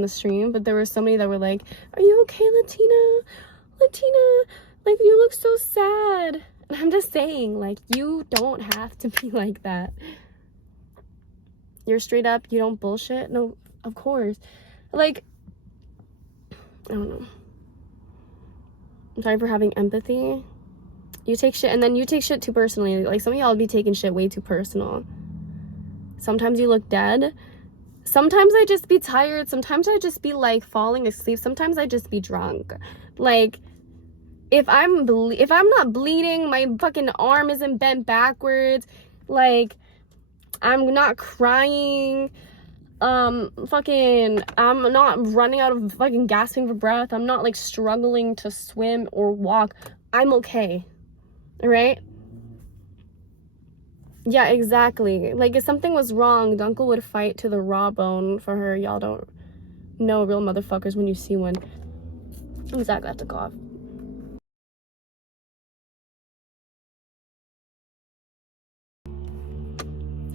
on the stream, but there were so many that were like, are you okay, Latina, like you look so sad. And I'm just saying, like, you don't have to be like that. You're straight up, you don't bullshit. No, of course. Like, I don't know. I'm sorry for having empathy. You take shit, and then you take shit too personally. Like, some of y'all be taking shit way too personal. Sometimes you look dead. Sometimes I just be tired. Sometimes I just be, like, falling asleep. Sometimes I just be drunk. Like, if I'm not bleeding, my fucking arm isn't bent backwards, like, I'm not crying, I'm not running out of fucking gasping for breath, I'm not, like, struggling to swim or walk, I'm okay. Alright? Yeah, exactly. Like, if something was wrong, the uncle would fight to the raw bone for her. Y'all don't know real motherfuckers when you see one. Exactly, I have to cough.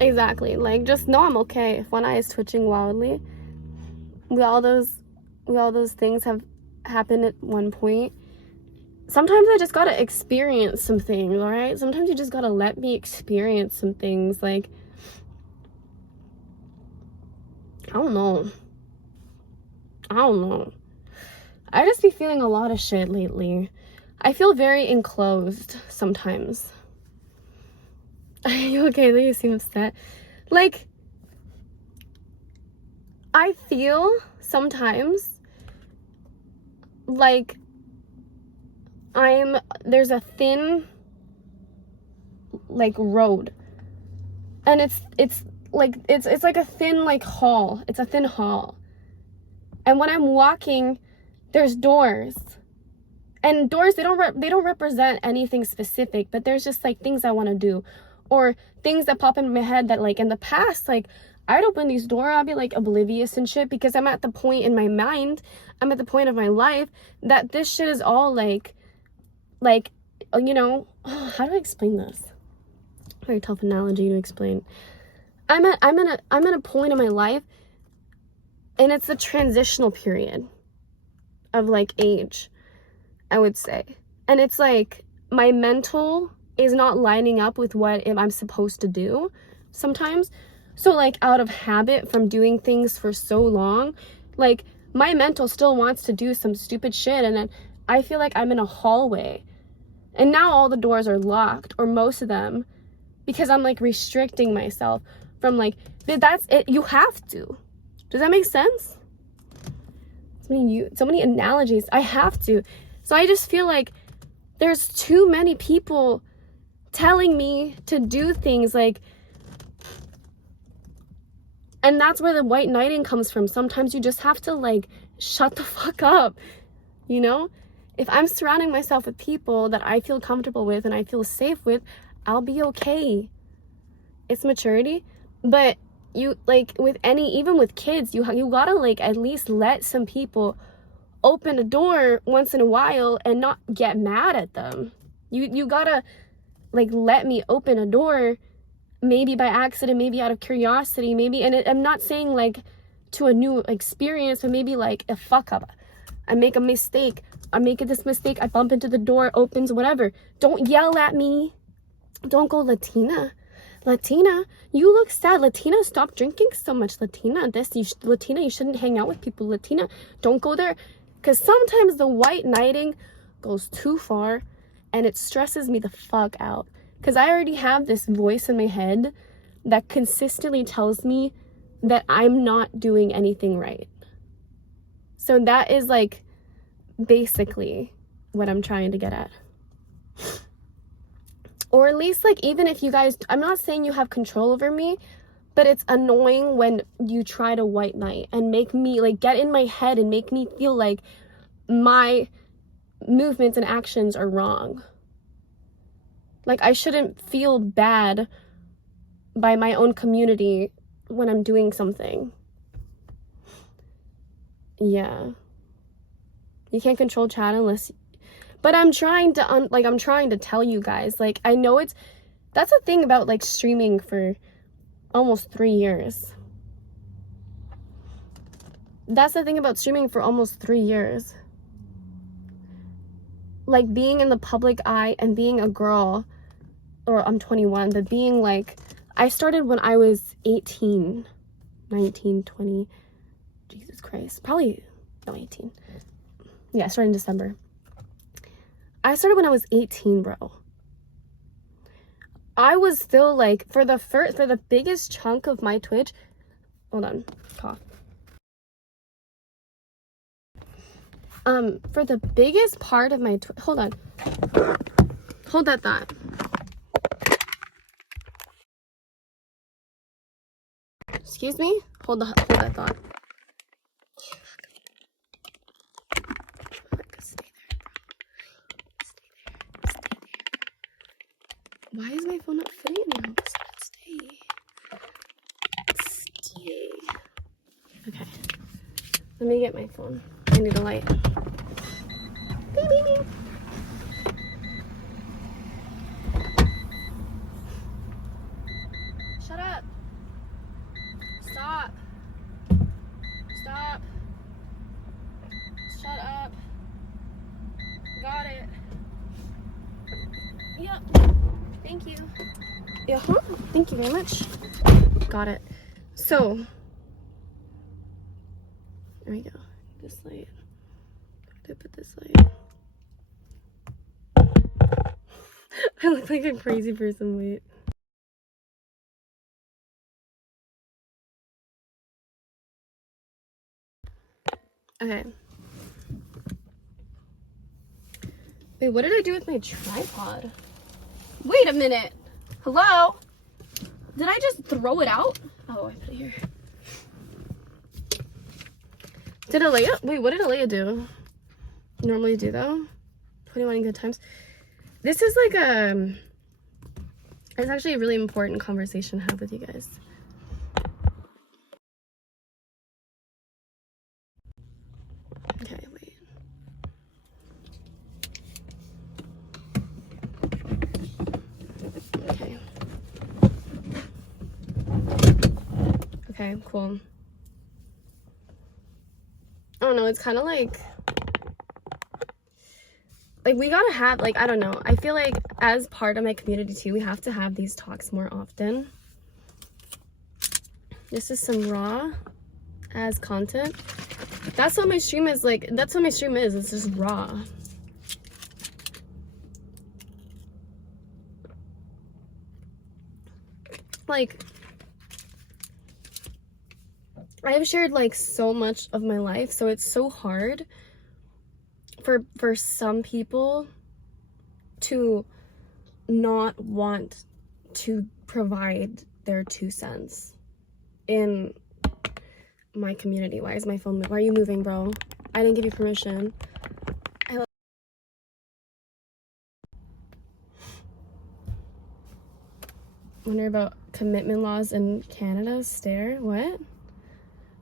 Exactly. Like, just know I'm okay. If one eye is twitching wildly, we all those things have happened at one point. Sometimes I just gotta experience some things, alright? Sometimes you just gotta let me experience some things. Like, I don't know. I just be feeling a lot of shit lately. I feel very enclosed sometimes. Are you okay? You seem upset. Like, I feel sometimes like there's a thin, like, road, and it's like a thin, like, hall. It's a thin hall, and when I'm walking, there's doors, and doors, they don't represent anything specific, but there's just, like, things I want to do, or things that pop in my head that, like, in the past, like, I'd open these doors, I'll be, like, oblivious and shit, because I'm at the point in my mind, I'm at the point of my life that this shit is all, like, you know, how do I explain this? Very tough analogy to explain. I'm at a point in my life, and it's the transitional period of, like, age, I would say. And it's like my mental is not lining up with what I'm supposed to do sometimes. So, like, out of habit from doing things for so long, like, my mental still wants to do some stupid shit, and then I feel like I'm in a hallway, and now all the doors are locked, or most of them, because I'm, like, restricting myself from, like, that's it. You have to. Does that make sense? So many analogies. I have to. So I just feel like there's too many people telling me to do things, like, and that's where the white knighting comes from. Sometimes you just have to, like, shut the fuck up, you know? If I'm surrounding myself with people that I feel comfortable with and I feel safe with, I'll be okay. It's maturity. But you, like, even with kids, you gotta, like, at least let some people open a door once in a while and not get mad at them. You gotta, like, let me open a door, maybe by accident, maybe out of curiosity, maybe, and I'm not saying, like, to a new experience, but maybe, like, a fuck up. I make a mistake. I make this mistake. I bump into the door, opens, whatever. Don't yell at me. Don't go, Latina, you look sad. Latina, stop drinking so much. Latina, Latina, you shouldn't hang out with people. Latina, don't go there. Because sometimes the white knighting goes too far, and it stresses me the fuck out. Because I already have this voice in my head that consistently tells me that I'm not doing anything right. So that is, like, basically what I'm trying to get at. Or at least, like, even if you guys, I'm not saying you have control over me, but it's annoying when you try to white knight and make me, like, get in my head and make me feel like my movements and actions are wrong. Like, I shouldn't feel bad by my own community when I'm doing something. Yeah. You can't control chat unless... But I'm trying to, I'm trying to tell you guys, like, I know that's the thing about, like, streaming for almost 3 years. that's the thing about streaming for almost 3 years. Like, being in the public eye and being a girl, or I'm 21, but being like, I started when I was 18, 19, 20, Jesus Christ, probably, no, 18. Yeah, I started in December. I started when I was 18, bro. I was still like, for the biggest chunk of my Twitch, hold on, cough. For the biggest part of my hold on. Hold that thought. Excuse me? Hold that thought. Stay there, bro. Stay there. Why is my phone not fitting now? Stay. Okay. Let me get my phone. I need a light. Beep, beep, beep. Shut up. Stop. Stop. Shut up. Got it. Yep. Thank you. Uh-huh. Thank you very much. Got it. So, there we go. This light. Where did I put this light? I look like a crazy person. Wait. Okay. Wait, what did I do with my tripod? Wait a minute. Hello? Did I just throw it out? Oh, I put it here. Did Alea? Wait, what did Alea do? Normally do though? 21 good times. This is like it's actually a really important conversation to have with you guys. Okay, wait. Okay. Okay, cool. I don't know, it's kind of like we gotta have, like, I don't know. I feel like as part of my community too, we have to have these talks more often. This is some raw as content. That's what my stream is like. That's what my stream is. It's just raw. Like, I've shared like so much of my life, so it's so hard for some people to not want to provide their 2 cents in my community. Why is my phone moving? Why are you moving, bro? I didn't give you permission. Wonder about commitment laws in Canada. Stare. What?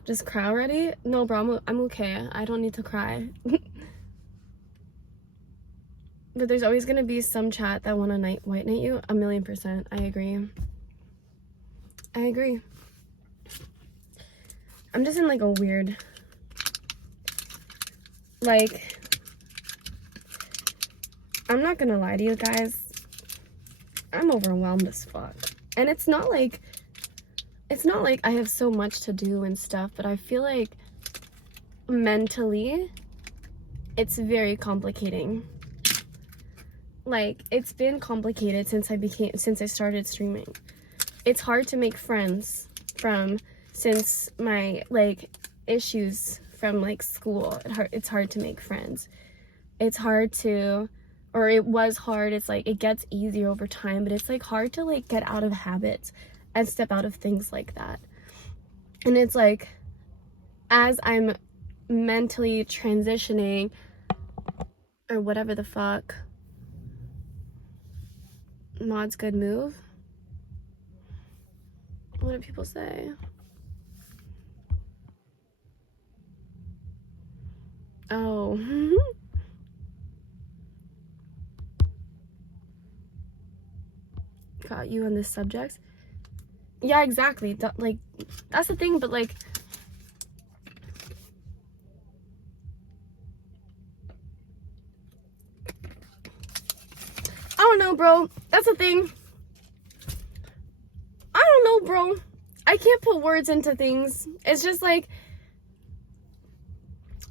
Just cry already? No, bro, I'm okay. I don't need to cry. But there's always gonna be some chat that wanna white knight you. 1,000,000%. I agree. I agree. I'm just in like a weird, like, I'm not gonna lie to you guys. I'm overwhelmed as fuck. And it's not like I have so much to do and stuff, but I feel like mentally it's very complicating. Like, it's been complicated since I started streaming. It's hard to make friends since my like issues from like school. It's hard to make friends. It's hard to, or it was hard. It's like it gets easier over time, but it's like hard to like get out of habits and step out of things like that. And it's like, as I'm mentally transitioning or whatever the fuck, mod's good move. What do people say? Oh. Got you on this subject. Yeah, exactly. Like, that's the thing, but like, know, bro. That's the thing. I don't know, bro. I can't put words into things. It's just like,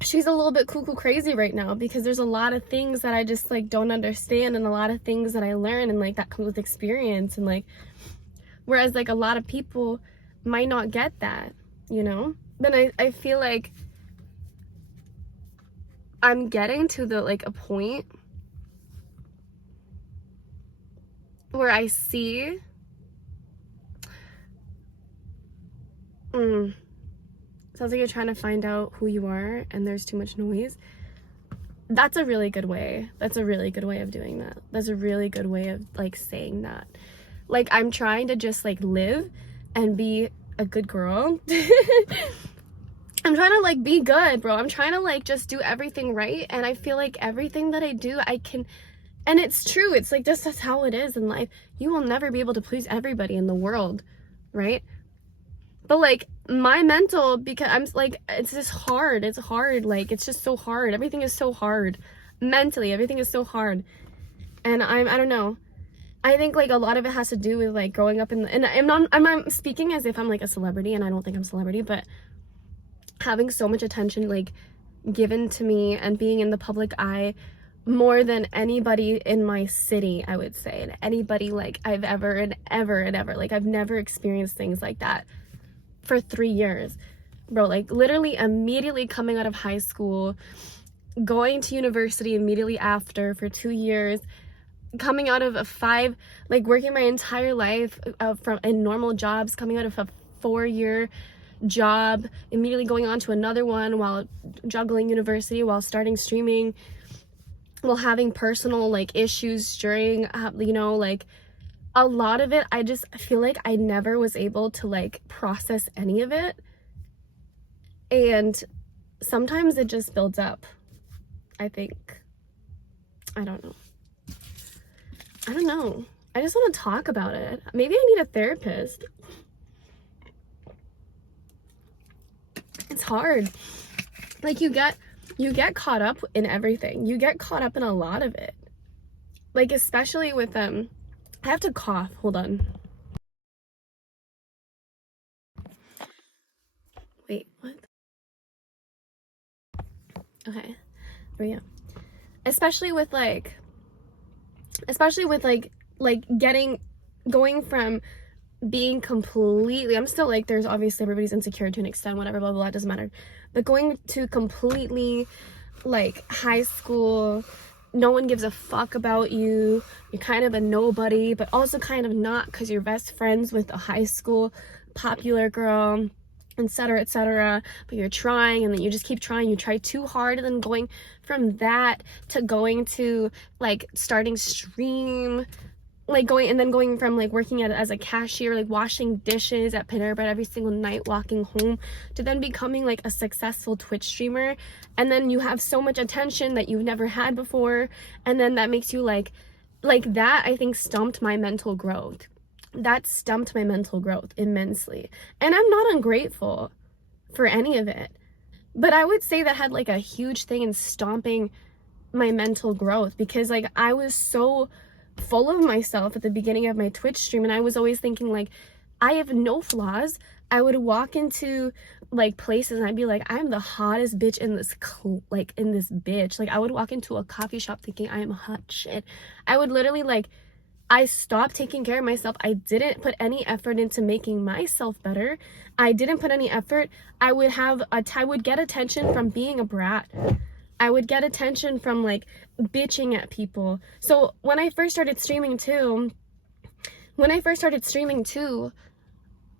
she's a little bit cuckoo crazy right now because there's a lot of things that I just like don't understand, and a lot of things that I learn, and like that comes with experience, and like, whereas like a lot of people might not get that, you know? Then I feel like I'm getting to the like a point where I see sounds like you're trying to find out who you are and there's too much noise. That's a really good way. That's a really good way of doing that. That's a really good way of like saying that. Like, I'm trying to just like live and be a good girl. I'm trying to like be good, bro. I'm trying to like just do everything right, and I feel like everything that I do, I can, and it's true. It's like that's how it is in life. You will never be able to please everybody in the world, right? But like my mental, because I'm like, it's just hard. It's hard. Like, it's just so hard. Everything is so hard. Mentally, everything is so hard. And I don't know. I think like a lot of it has to do with like growing up in the, and I'm speaking as if I'm like a celebrity, and I don't think I'm a celebrity, but having so much attention like given to me and being in the public eye more than anybody in my city, I would say, and anybody like I've ever like I've never experienced things like that for 3 years, bro. Like literally immediately coming out of high school, going to university immediately after for 2 years, coming out of a 5, like working my entire life from in normal jobs, coming out of a 4-year job, immediately going on to another one while juggling university, while starting streaming, while having personal like issues during you know, like a lot of it, I just feel like I never was able to like process any of it, and sometimes it just builds up. I think, I don't know, I just want to talk about it. Maybe I need a therapist. It's hard. Like you get caught up in everything. You get caught up in a lot of it. Like especially with I have to cough. Hold on. Wait, what? Okay. There we go. Especially with like going from being completely, I'm still like, there's obviously everybody's insecure to an extent, whatever, blah, blah, blah, it doesn't matter. But going to completely like high school, no one gives a fuck about you. You're kind of a nobody, but also kind of not, because you're best friends with a high school popular girl, etc., but you're trying, and then you just keep trying. You try too hard, and then going from that to going to like starting stream, like going from like working as a cashier, like washing dishes at Panera Bread every single night, walking home, to then becoming like a successful Twitch streamer. And then you have so much attention that you've never had before, and then that makes you like that, I think, stumped my mental growth. That stumped my mental growth immensely. And I'm not ungrateful for any of it, but I would say that had like a huge thing in stomping my mental growth, because like I was so full of myself at the beginning of my Twitch stream, and I was always thinking like, I have no flaws. I would walk into like places and I'd be like, I'm the hottest bitch in this bitch. Like I would walk into a coffee shop thinking I am hot shit. I would literally like, I stopped taking care of myself. I didn't put any effort into making myself better. I didn't put any effort. I would get attention from being a brat. I would get attention from like bitching at people. So when I first started streaming too,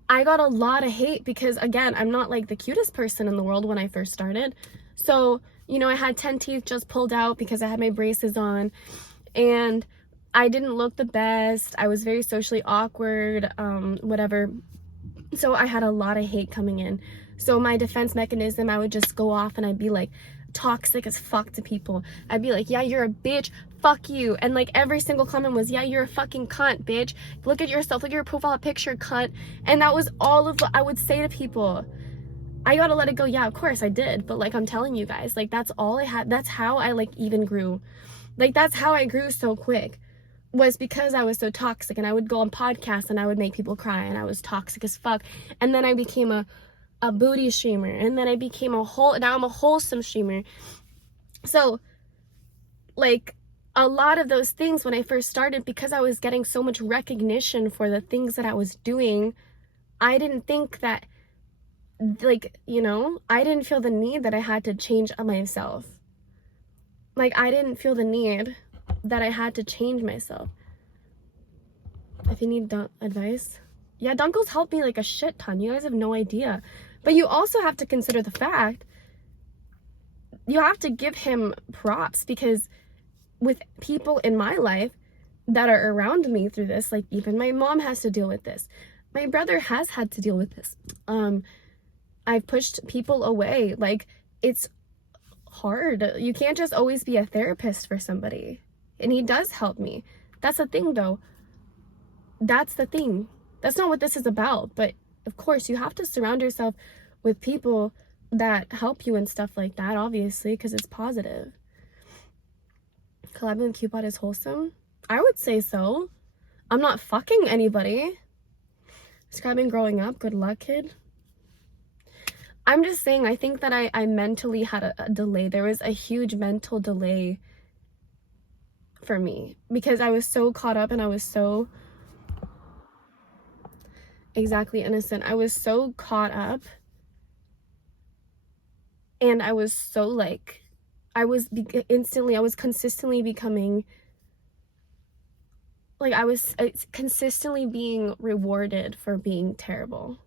I got a lot of hate because, again, I'm not like the cutest person in the world when I first started. So, you know, I had 10 teeth just pulled out because I had my braces on, and I didn't look the best. I was very socially awkward, whatever. So I had a lot of hate coming in. So my defense mechanism, I would just go off and I'd be like toxic as fuck to people. I'd be like, yeah, you're a bitch, fuck you. And like every single comment was, yeah, you're a fucking cunt, bitch. Look at yourself, look at your profile picture, cunt. And that was all of what I would say to people. I gotta let it go. Yeah, of course I did. But like I'm telling you guys, like that's all I had. That's how I like even grew. Like that's how I grew so quick. was because I was so toxic, and I would go on podcasts and I would make people cry, and I was toxic as fuck. And then I became a booty streamer, and then I became now I'm a wholesome streamer. So like a lot of those things when I first started, because I was getting so much recognition for the things that I was doing, I didn't think that, like, you know, I didn't feel the need that I had to change myself. Like, I didn't feel the need that I had to change myself. If you need advice, yeah, Dunkles helped me like a shit ton. You guys have no idea. But you also have to consider the fact, you have to give him props, because with people in my life that are around me through this, like even my mom has to deal with this. My brother has had to deal with this. I've pushed people away. Like, it's hard. You can't just always be a therapist for somebody. And he does help me. That's the thing, though. That's the thing. That's not what this is about. But of course, you have to surround yourself with people that help you and stuff like that, obviously, because it's positive. Collabing with Cupid is wholesome? I would say so. I'm not fucking anybody. Describing growing up. Good luck, kid. I'm just saying, I think that I mentally had a delay. There was a huge mental delay for me, because I was so caught up, and I was so innocent. I was so caught up, and I was so like, I was consistently becoming, like, I was consistently being rewarded for being terrible.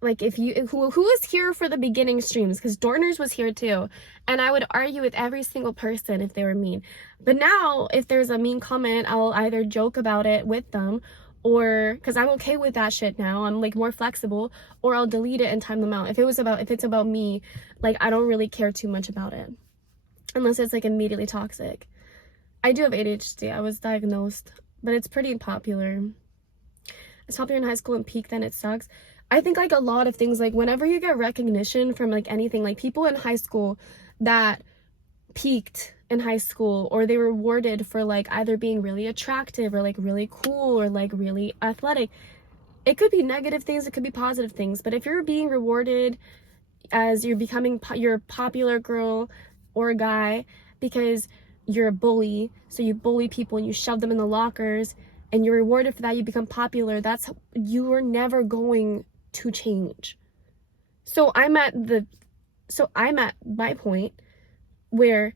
Like, if you, who was here for the beginning streams, because Dorners was here too, and I would argue with every single person if they were mean. But now, if there's a mean comment, I'll either joke about it with them, or, because I'm okay with that shit now, I'm like more flexible, or I'll delete it and time them out. If it's about me, like, I don't really care too much about it, unless it's like immediately toxic. I do have ADHD. I was diagnosed, but it's pretty popular. It's popular in high school and peak, then it sucks. I think like a lot of things, like whenever you get recognition from like anything, like people in high school that peaked in high school, or they were rewarded for like either being really attractive or like really cool or like really athletic. It could be negative things, it could be positive things, but if you're being rewarded as you're becoming you're a popular girl or a guy because you're a bully, so you bully people and you shove them in the lockers and you're rewarded for that, you become popular, you are never going to change. So I'm at my point where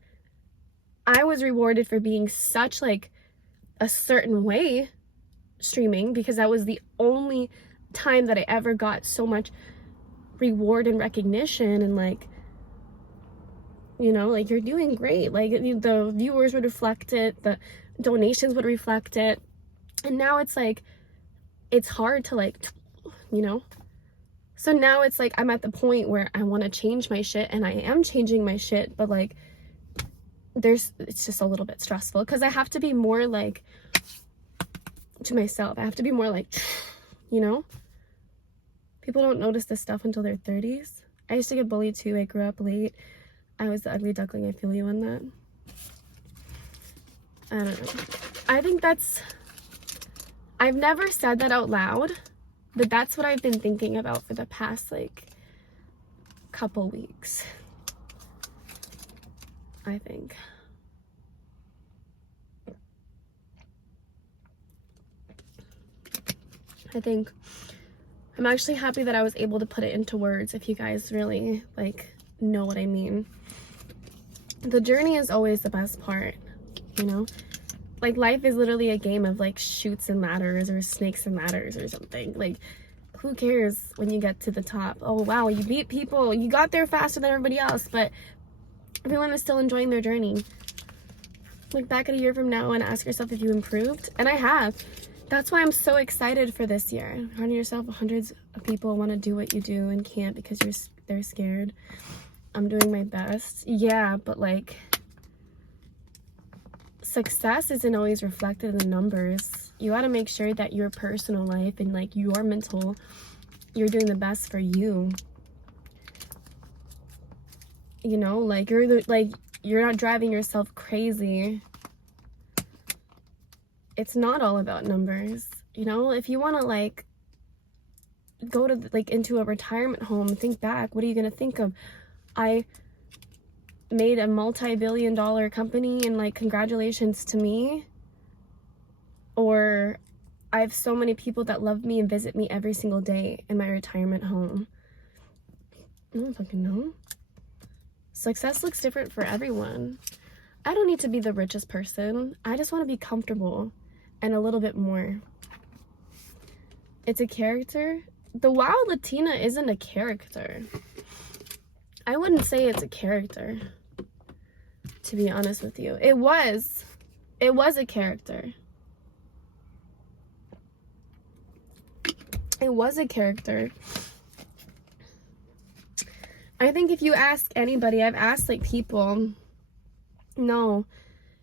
I was rewarded for being such like a certain way streaming, because that was the only time that I ever got so much reward and recognition, and like, you know, like, you're doing great, like the viewers would reflect it, the donations would reflect it. And now it's like, it's hard to like, you know. So now it's like, I'm at the point where I want to change my shit, and I am changing my shit, but like, it's just a little bit stressful, because I have to be more like to myself. I have to be more like, you know. People don't notice this stuff until their 30s. I used to get bullied too. I grew up late. I was the ugly duckling. I feel you on that. I don't know. I think I've never said that out loud, but that's what I've been thinking about for the past like couple weeks, I think. I'm actually happy that I was able to put it into words, if you guys really like know what I mean. The journey is always the best part, you know? Like, life is literally a game of like chutes and ladders, or snakes and ladders or something. Like, who cares when you get to the top? Oh wow, you beat people, you got there faster than everybody else, but everyone is still enjoying their journey. Look back at a year from now and ask yourself if you improved, and I have. That's why I'm so excited for this year. Surround yourself, hundreds of people want to do what you do and can't because they're scared. I'm doing my best. Yeah, but like, success isn't always reflected in the numbers. You got to make sure that your personal life and like your mental, you're doing the best for you. You know, like you're not driving yourself crazy. it's not all about numbers. You know, if you want to like go to like into a retirement home, think back, what are you going to think of? I made a multi-billion-dollar company and like congratulations to me. Or I have so many people that love me and visit me every single day in my retirement home. I don't fucking know. Success looks different for everyone. I don't need to be the richest person. I just want to be comfortable and a little bit more. It's a character. The Wild Latina isn't a character. I wouldn't say it's a character, to be honest with you. It was a character. It was a character. I think if you ask anybody, I've asked like people, no,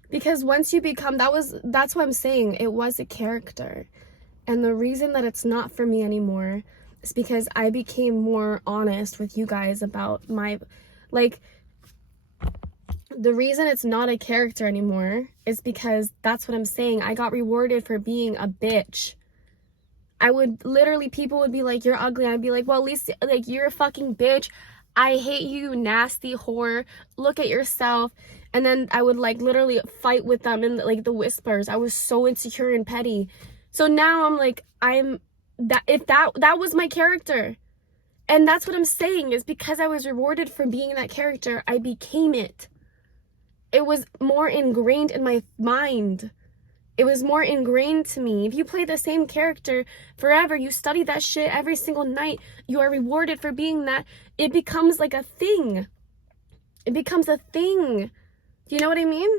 because once you become, that's what I'm saying, it was a character. And the reason that it's not for me anymore is because I became more honest with you guys about my, like, the reason it's not a character anymore is because that's what I'm saying. I got rewarded for being a bitch. I would literally, people would be like, you're ugly. I'd be like, well, at least like you're a fucking bitch. I hate you, nasty whore. Look at yourself. And then I would like literally fight with them in like the whispers. I was so insecure and petty. So now I'm like, that was my character. And that's what I'm saying, is because I was rewarded for being that character, I became it. It was more ingrained in my mind. It was more ingrained to me. If you play the same character forever, you study that shit every single night, you are rewarded for being that, it becomes like a thing. It becomes a thing. Do you know what I mean?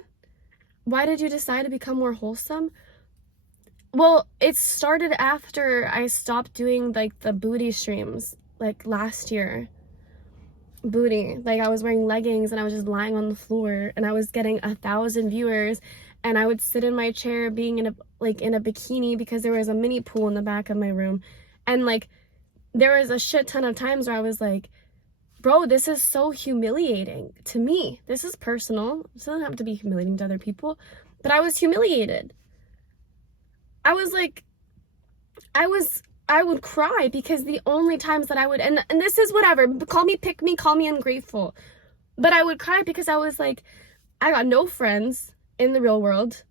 Why did you decide to become more wholesome? Well, it started after I stopped doing like the booty streams, like last year. Booty. Like I was wearing leggings and I was just lying on the floor and I was getting 1,000 viewers. And I would sit in my chair being in a bikini because there was a mini pool in the back of my room. And like, there was a shit ton of times where I was like, bro, this is so humiliating to me. This is personal. It doesn't have to be humiliating to other people. But I was humiliated. I was like, I would cry because the only times that I would, and this is whatever, call me, pick me, call me ungrateful. But I would cry because I was like, I got no friends in the real world,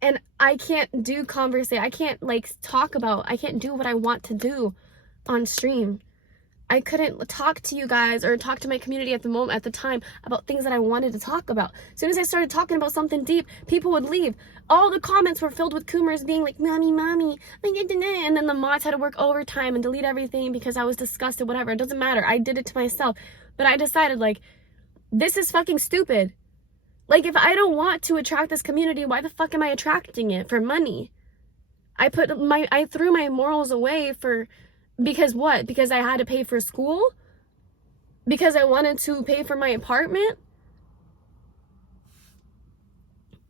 and I can't do I can't like talk about, I can't do what I want to do on stream. I couldn't talk to you guys or talk to my community at the time about things that I wanted to talk about. As soon as I started talking about something deep, people would leave. All the comments were filled with Coomers being like, mommy, and then the mods had to work overtime and delete everything because I was disgusted, whatever. It doesn't matter. I did it to myself. But I decided, like, this is fucking stupid. Like, if I don't want to attract this community, why the fuck am I attracting it? For money. I threw my morals away because what? Because I had to pay for school? Because I wanted to pay for my apartment?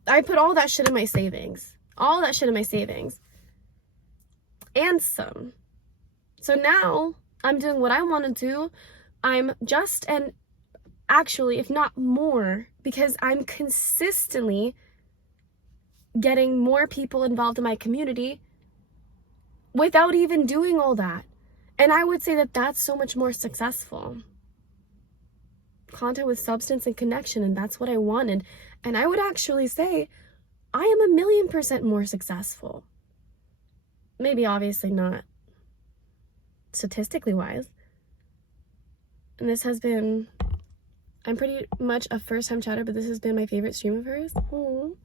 I put all that shit in my savings. All that shit in my savings. And some. So now, I'm doing what I want to do. I'm just, and actually, if not more, because I'm consistently getting more people involved in my community without even doing all that. And I would say that that's so much more successful. Content with substance and connection, and that's what I wanted. And I would actually say I am 1,000,000% more successful. Maybe obviously not statistically wise. And this has been, I'm pretty much a first-time chatter, but this has been my favorite stream of hers. Aww.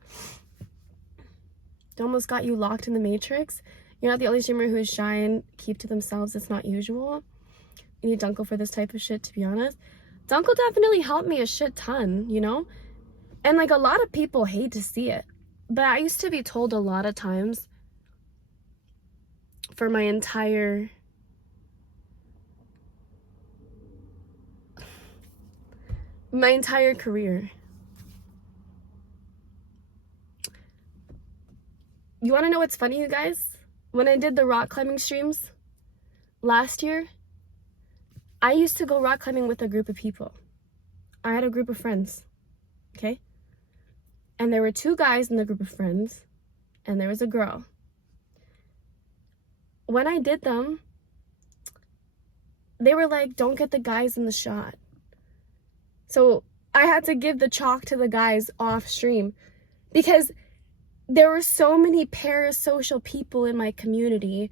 It almost got you locked in the matrix. You're not the only streamer who is shy and keep to themselves. It's not usual. You need Dunkel for this type of shit, to be honest. Dunkel definitely helped me a shit ton, you know? And like, a lot of people hate to see it. But I used to be told a lot of times for my entire career. You want to know what's funny, you guys? When I did the rock climbing streams last year, I used to go rock climbing with a group of people. I had a group of friends, okay? And there were 2 guys in the group of friends, and there was a girl. When I did them, they were like, don't get the guys in the shot. So I had to give the chalk to the guys off stream because there were so many parasocial people in my community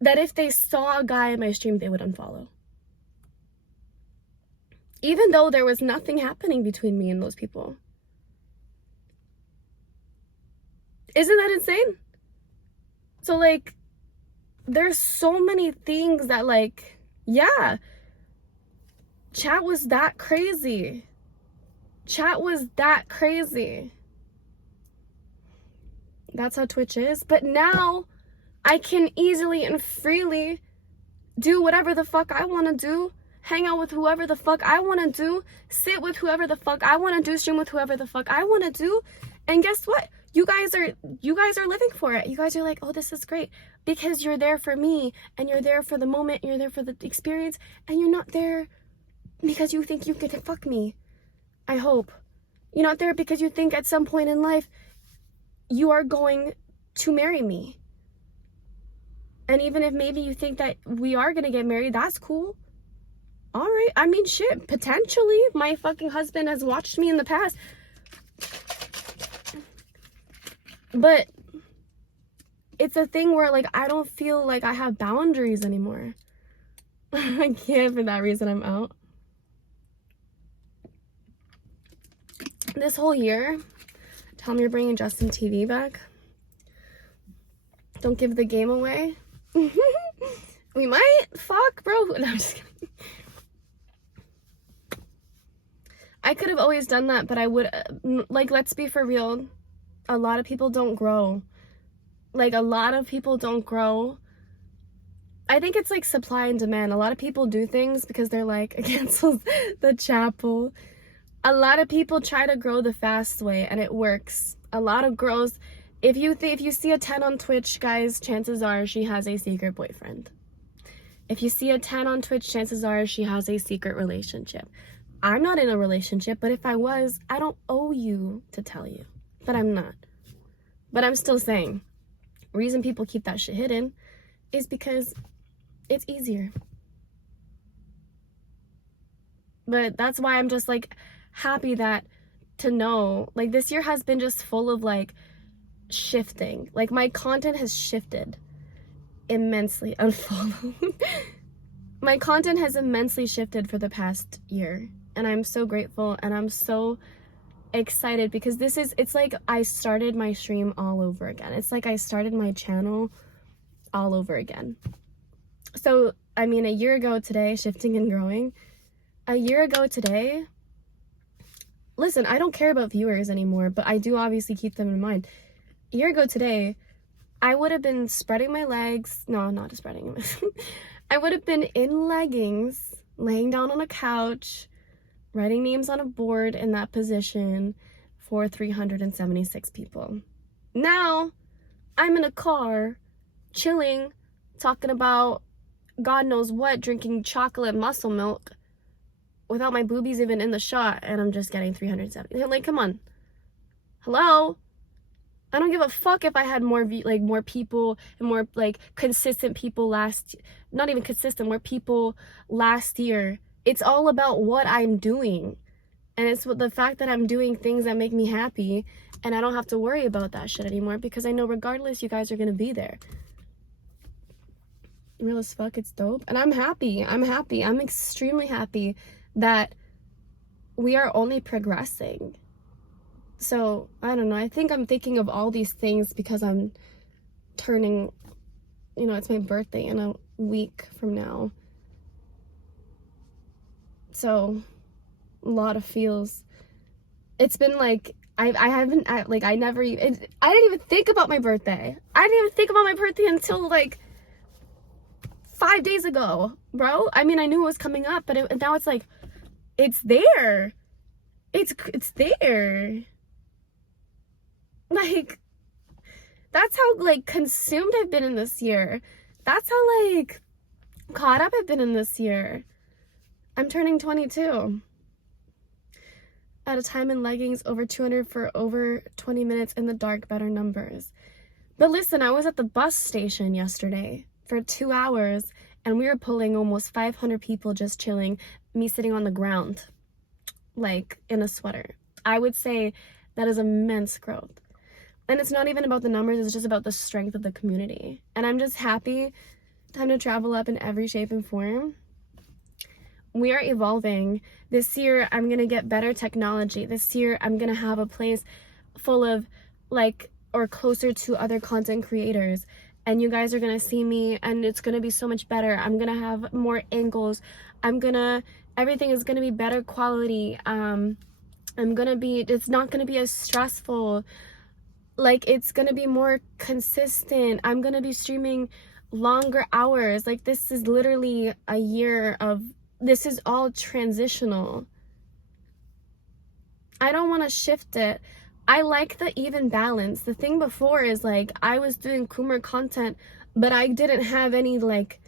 that if they saw a guy in my stream, they would unfollow. Even though there was nothing happening between me and those people. Isn't that insane? So, like, there's so many things that, like, yeah, chat was that crazy. Chat was that crazy. That's how Twitch is. But now I can easily and freely do whatever the fuck I want to do, hang out with whoever the fuck I want to do, sit with whoever the fuck I want to do, stream with whoever the fuck I want to do. And guess what? You guys are living for it. You guys are like, oh, this is great. Because you're there for me, and you're there for the moment, you're there for the experience, and you're not there because you think you can fuck me. I hope. You're not there because you think at some point in life you are going to marry me. And even if maybe you think that we are going to get married, that's cool. All right. I mean, shit, potentially. My fucking husband has watched me in the past. But it's a thing where, like, I don't feel like I have boundaries anymore. I can't, for that reason, I'm out. This whole year, tell me you're bringing Justin TV back. Don't give the game away. We might. Fuck, bro. No, I'm just kidding. I could have always done that, but I would, like, let's be for real. A lot of people don't grow. Like, a lot of people don't grow. I think it's like supply and demand. A lot of people do things because they're like, cancels the chapel. A lot of people try to grow the fast way, and it works. A lot of girls, if you see a 10 on Twitch, guys, chances are she has a secret boyfriend. If you see a 10 on Twitch, chances are she has a secret relationship. I'm not in a relationship, but if I was, I don't owe you to tell you. But I'm not. But I'm still saying, reason people keep that shit hidden is because it's easier. But that's why I'm just, like, happy that to know, like, this year has been just full of, like, shifting. Like, my content has shifted immensely. Unfollow. My content has immensely shifted for the past year, and I'm so grateful, and I'm so excited because it's like I started my stream all over again. It's like I started my channel all over again. So, I mean, a year ago today, shifting and growing, a year ago today, listen, I don't care about viewers anymore, but I do obviously keep them in mind. A year ago today, I would have been spreading my legs. No, not spreading them. I would have been in leggings, laying down on a couch, writing names on a board in that position for 376 people. Now, I'm in a car, chilling, talking about God knows what, drinking chocolate muscle milk without my boobies even in the shot, and I'm just getting 370. Like, come on. Hello? I don't give a fuck if I had more people and more, like, consistent people not even consistent, more people last year. It's all about what I'm doing. And it's the fact that I'm doing things that make me happy, and I don't have to worry about that shit anymore because I know regardless, you guys are going to be there. Real as fuck, it's dope. And I'm happy. I'm extremely happy that we are only progressing. So, I don't know. I think I'm thinking of all these things because I'm turning, it's my birthday in a week from now. So, a lot of feels. It's been like, I didn't even think about my birthday. I didn't even think about my birthday until, like, 5 days ago, bro. I mean, I knew it was coming up, but now it's like, it's there. It's there. Like, that's how, like, consumed I've been in this year. That's how, like, caught up I've been in this year. I'm turning 22. At a time in leggings, over 200 for over 20 minutes in the dark, better numbers. But listen, I was at the bus station yesterday for 2 hours, and we were pulling almost 500 people just chilling, me sitting on the ground, like in a sweater. I would say that is immense growth. And it's not even about the numbers, it's just about the strength of the community. And I'm just happy time to travel up in every shape and form. We are evolving. This year, I'm gonna get better technology. This year, I'm gonna have a place full of like, or closer to other content creators. And you guys are gonna see me and it's gonna be so much better. I'm gonna have more angles. Everything is gonna be better quality. It's not gonna be as stressful. Like, it's gonna be more consistent. I'm gonna be streaming longer hours. Like, this is literally a year of, this is all transitional. I don't want to shift it. I like the even balance. The thing before is like, I was doing Coomer content, but I didn't have any wiggle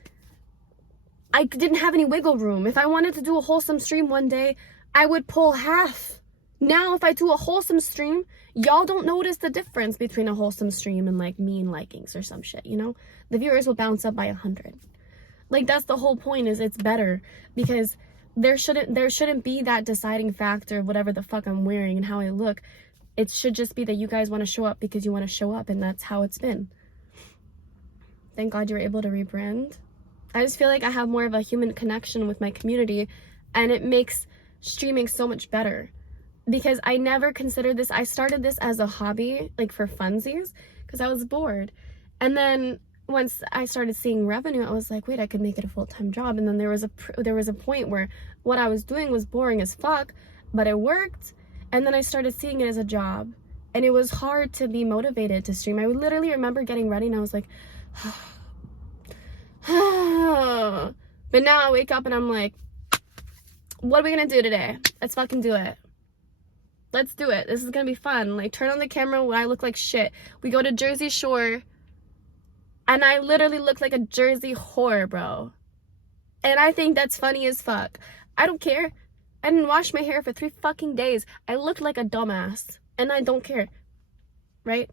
room. If I wanted to do a wholesome stream one day, I would pull half. Now, if I do a wholesome stream, y'all don't notice the difference between a wholesome stream and like mean likings or some shit, you know? The viewers will bounce up by 100. Like, that's the whole point, is it's better, because there shouldn't be that deciding factor of whatever the fuck I'm wearing and how I look. It should just be that you guys want to show up because you want to show up, and that's how it's been. Thank God you were able to rebrand. I just feel like I have more of a human connection with my community, and it makes streaming so much better. Because I never considered this. I started this as a hobby, like for funsies, because I was bored. And then once I started seeing revenue, I was like, wait, I could make it a full-time job. And then there was a point where what I was doing was boring as fuck, but it worked. And then I started seeing it as a job, and it was hard to be motivated to stream. I would literally remember getting ready and I was like, but now I wake up and I'm like, what are we gonna do today? Let's fucking do it. Let's do it. This is gonna be fun. Like, turn on the camera when I look like shit. We go to Jersey Shore, and I literally look like a Jersey whore, bro. And I think that's funny as fuck. I don't care. I didn't wash my hair for 3 fucking days. I looked like a dumbass, and I don't care, right?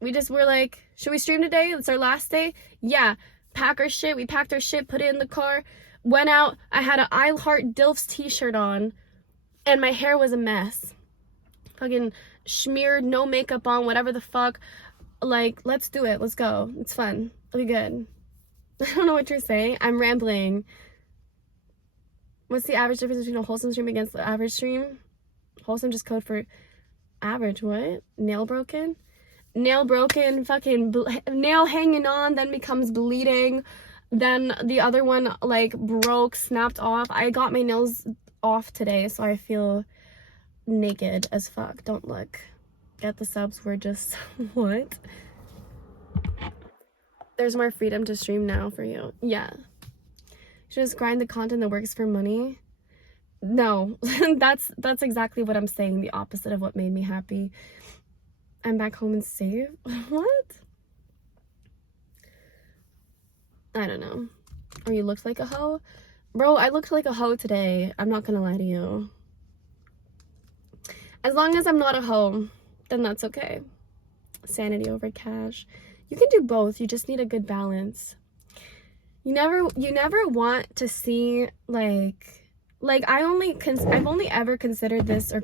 We were like, should we stream today? It's our last day. Yeah, pack our shit. We packed our shit, put it in the car, went out. I had an I Heart Dilfs t-shirt on, and my hair was a mess. Fucking smeared, no makeup on, whatever the fuck. Like, let's do it. Let's go. It's fun. It'll be good. I don't know what you're saying. I'm rambling. What's the average difference between a wholesome stream against the average stream? Wholesome just code for average. What? Nail broken? Nail broken, fucking nail hanging on, then becomes bleeding. Then the other one, like, broke, snapped off. I got my nails off today, so I feel naked as fuck. Don't look. Get the subs. We're just... What? There's more freedom to stream now for you. Yeah. Just grind the content that works for money. No, that's exactly what I'm saying. The opposite of what made me happy. I'm back home and safe. What? I don't know. Or you looked like a hoe? Bro, I looked like a hoe today. I'm not gonna lie to you. As long as I'm not a hoe, then that's okay. Sanity over cash. You can do both. You just need a good balance. You never want to see like I've only ever considered this or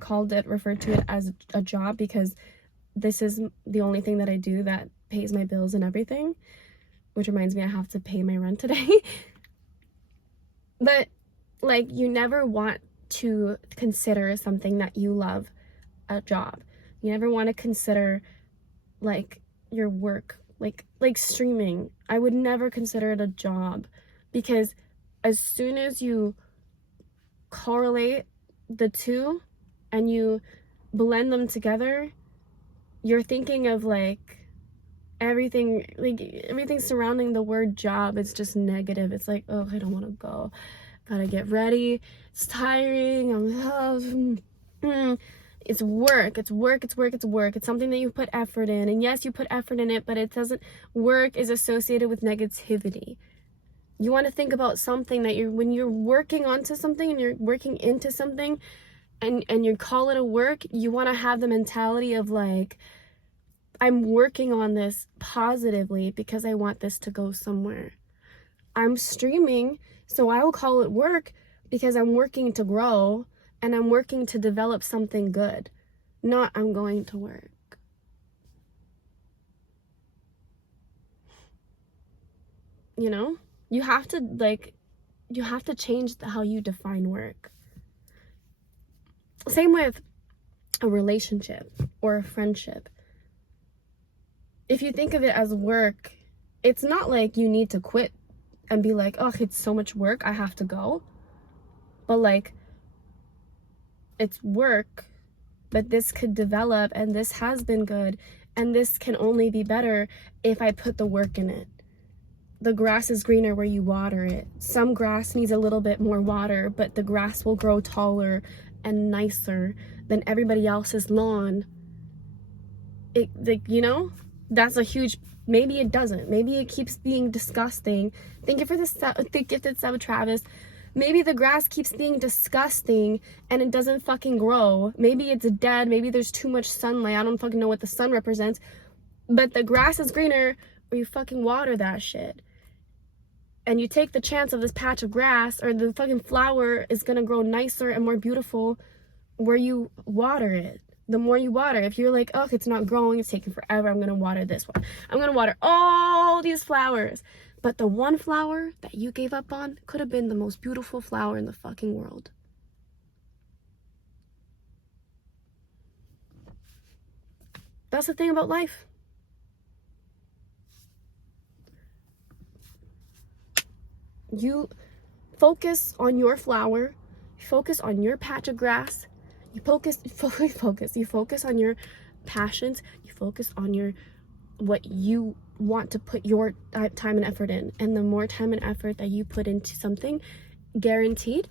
referred to it as a job because this is the only thing that I do that pays my bills and everything, which reminds me I have to pay my rent today. But like, you never want to consider something that you love a job. You never want to consider like your work, like streaming. I would never consider it a job, because as soon as you correlate the two and you blend them together, you're thinking of like everything surrounding the word job is just negative. It's like, oh, I don't want to go, gotta get ready, it's tiring, it's work. It's something that you put effort in. And yes, you put effort in it, but work is associated with negativity. You want to think about something that when you're working onto something and you're working into something and you call it a work, you want to have the mentality of like, I'm working on this positively because I want this to go somewhere. I'm streaming, so I will call it work because I'm working to grow and I'm working to develop something good, not I'm going to work. You know, you have to change how you define work. Same with a relationship or a friendship. If you think of it as work, it's not like you need to quit and be like, oh, it's so much work, I have to go. But like, it's work, but this could develop, and this has been good, and this can only be better if I put the work in it. The grass is greener where you water it. Some grass needs a little bit more water, but the grass will grow taller and nicer than everybody else's lawn. You know, that's a huge, maybe it doesn't. Maybe it keeps being disgusting. Thank you for the gifted sub, Travis. Maybe the grass keeps being disgusting and it doesn't fucking grow. Maybe it's dead. Maybe there's too much sunlight. I don't fucking know what the sun represents. But the grass is greener where you fucking water that shit. And you take the chance of this patch of grass, or the fucking flower is gonna grow nicer and more beautiful where you water it. The more you water, if you're like, oh, it's not growing, it's taking forever, I'm gonna water this one. I'm gonna water all these flowers. But the one flower that you gave up on could have been the most beautiful flower in the fucking world. That's the thing about life. You focus on your flower, you focus on your patch of grass, you focus on your passions, you focus on what you want to put your time and effort in. And the more time and effort that you put into something, guaranteed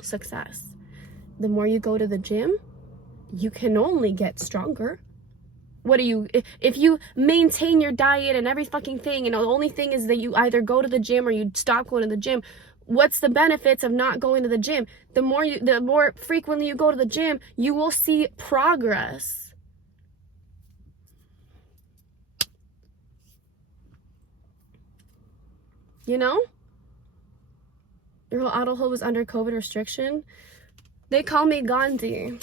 success. The more you go to the gym, you can only get stronger. What do you, if you maintain your diet and every fucking thing, and the only thing is that you either go to the gym or you stop going to the gym, what's the benefits of not going to the gym? The more frequently you go to the gym, you will see progress. You know? Your whole adulthood was under COVID restriction. They call me Gandhi.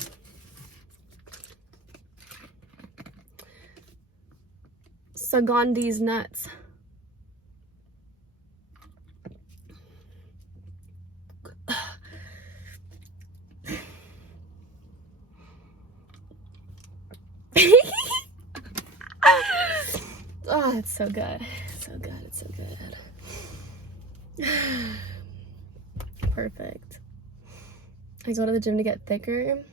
So Gandhi's nuts. Oh, it's so good. It's so good. It's so good. Perfect. I go to the gym to get thicker.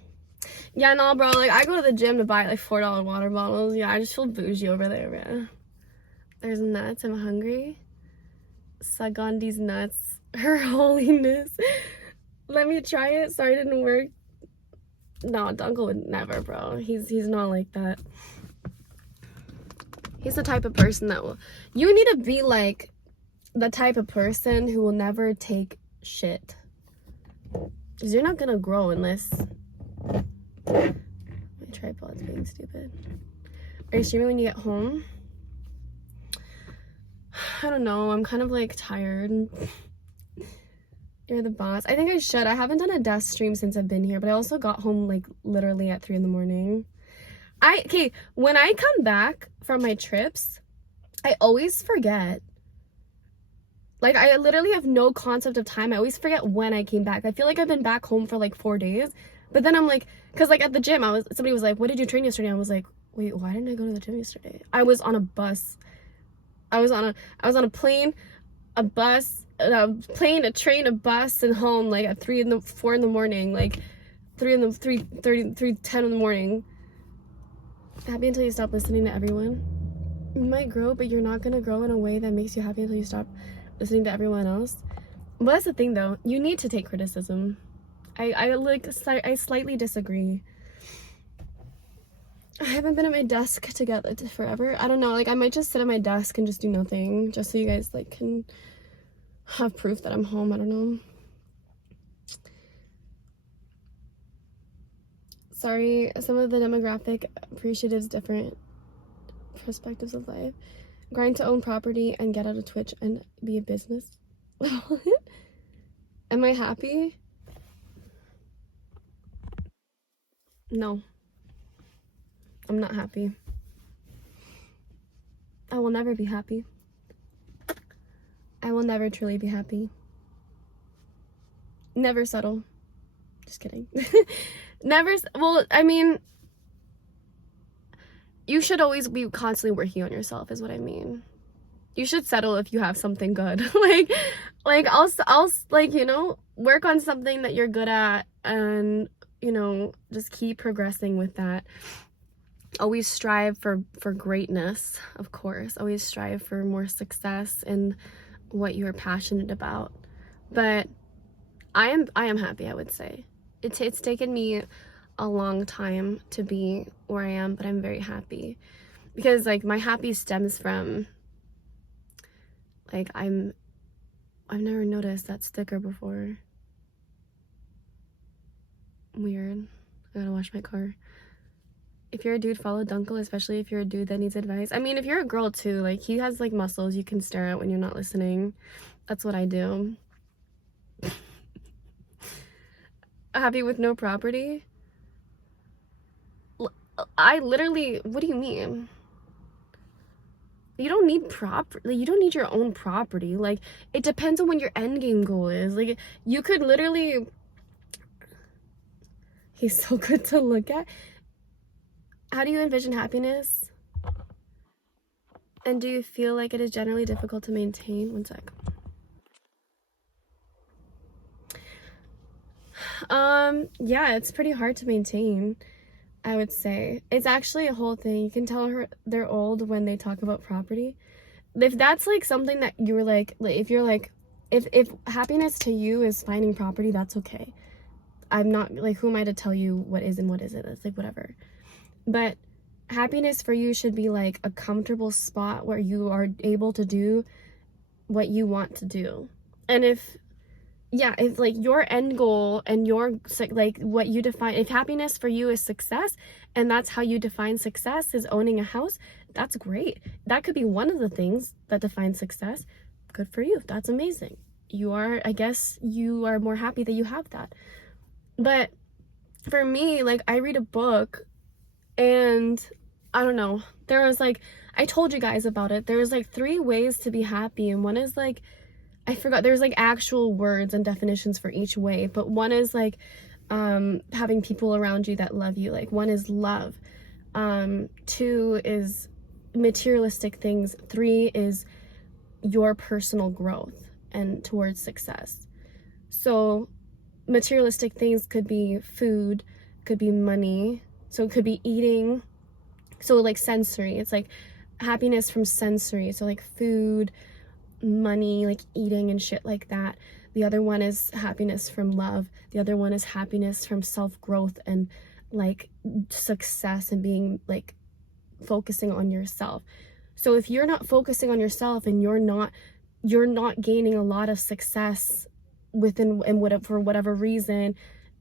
Yeah, no, bro. Like, I go to the gym to buy like $4 water bottles. Yeah, I just feel bougie over there, man. There's nuts. I'm hungry. Sagandi's nuts. Her holiness. Let me try it. Sorry, it didn't work. No, Dunkel would never, bro. He's not like that. He's the type of person that will... You need to be like the type of person who will never take shit. Because you're not gonna grow unless... My tripod's being stupid. Are you streaming when you get home? I don't know. I'm kind of like tired. You're the boss. I think I should. I haven't done a desk stream since I've been here, but I also got home like literally at 3 in the morning. Okay, when I come back from my trips, I always forget. Like, I literally have no concept of time. I always forget when I came back. I feel like I've been back home for like 4 days. But then I'm like, because like at the gym, somebody was like, what did you train yesterday? I was like, wait, why didn't I go to the gym yesterday? I was on a bus. I was on a plane, a bus, a plane, a train, a bus, and home like at 4 in the morning, like 3:10 in the morning. Happy until you stop listening to everyone. You might grow, but you're not gonna grow in a way that makes you happy until you stop listening to everyone else. But that's the thing, though. You need to take criticism. I slightly disagree. I haven't been at my desk together forever. I don't know. Like, I might just sit at my desk and just do nothing, just so you guys like can have proof that I'm home. I don't know. Sorry, some of the demographic appreciative's different. perspectives of life. Grind to own property and get out of Twitch and be a business. Am I happy? No. I'm not happy. I will never be happy. I will never truly be happy. Never settle. Just kidding. Well, I mean, you should always be constantly working on yourself is what I mean. You should settle if you have something good. like I'll like, you know, work on something that you're good at and, you know, just keep progressing with that. Always strive for greatness, of course. Always strive for more success in what you're passionate about. But I am happy, I would say. It's taken me a long time to be where I am, but I'm very happy. Because like my happy stems from like I've never noticed that sticker before. Weird. I gotta wash my car. If you're a dude, follow Dunkel, especially if you're a dude that needs advice. I mean, if you're a girl too, like he has like muscles you can stare at when you're not listening. That's what I do. Happy with no property? I literally, what do you mean? You don't need you don't need your own property. Like, it depends on what your end game goal is. Like, you could literally, he's so good to look at. How do you envision happiness? And do you feel like it is generally difficult to maintain? One sec. Yeah, it's pretty hard to maintain, I would say. It's actually a whole thing. You can tell they're old when they talk about property. If that's like something that you were like if you're like, if happiness to you is finding property, that's okay. I'm not like, who am I to tell you what is and what isn't? It's like whatever. But happiness for you should be like a comfortable spot where you are able to do what you want to do. And if like your end goal and your like what you define, if happiness for you is success and that's how you define success is owning a house, that's great. That could be one of the things that defines success. Good for you. That's amazing. I guess you are more happy that you have that. But for me, like, I read a book and I don't know, there was like, I told you guys about it, there was like 3 ways to be happy, and one is like, I forgot, there's like actual words and definitions for each way, but one is like having people around you that love you. Like 1 is love, 2 is materialistic things, 3 is your personal growth and towards success. So materialistic things could be food, could be money, so it could be eating, so like sensory, it's like happiness from sensory, so like food, money, like eating and shit like that. The other one is happiness from love. The other one is happiness from self-growth and like success and being like focusing on yourself. So if you're not focusing on yourself and you're not gaining a lot of success within and whatever, for whatever reason,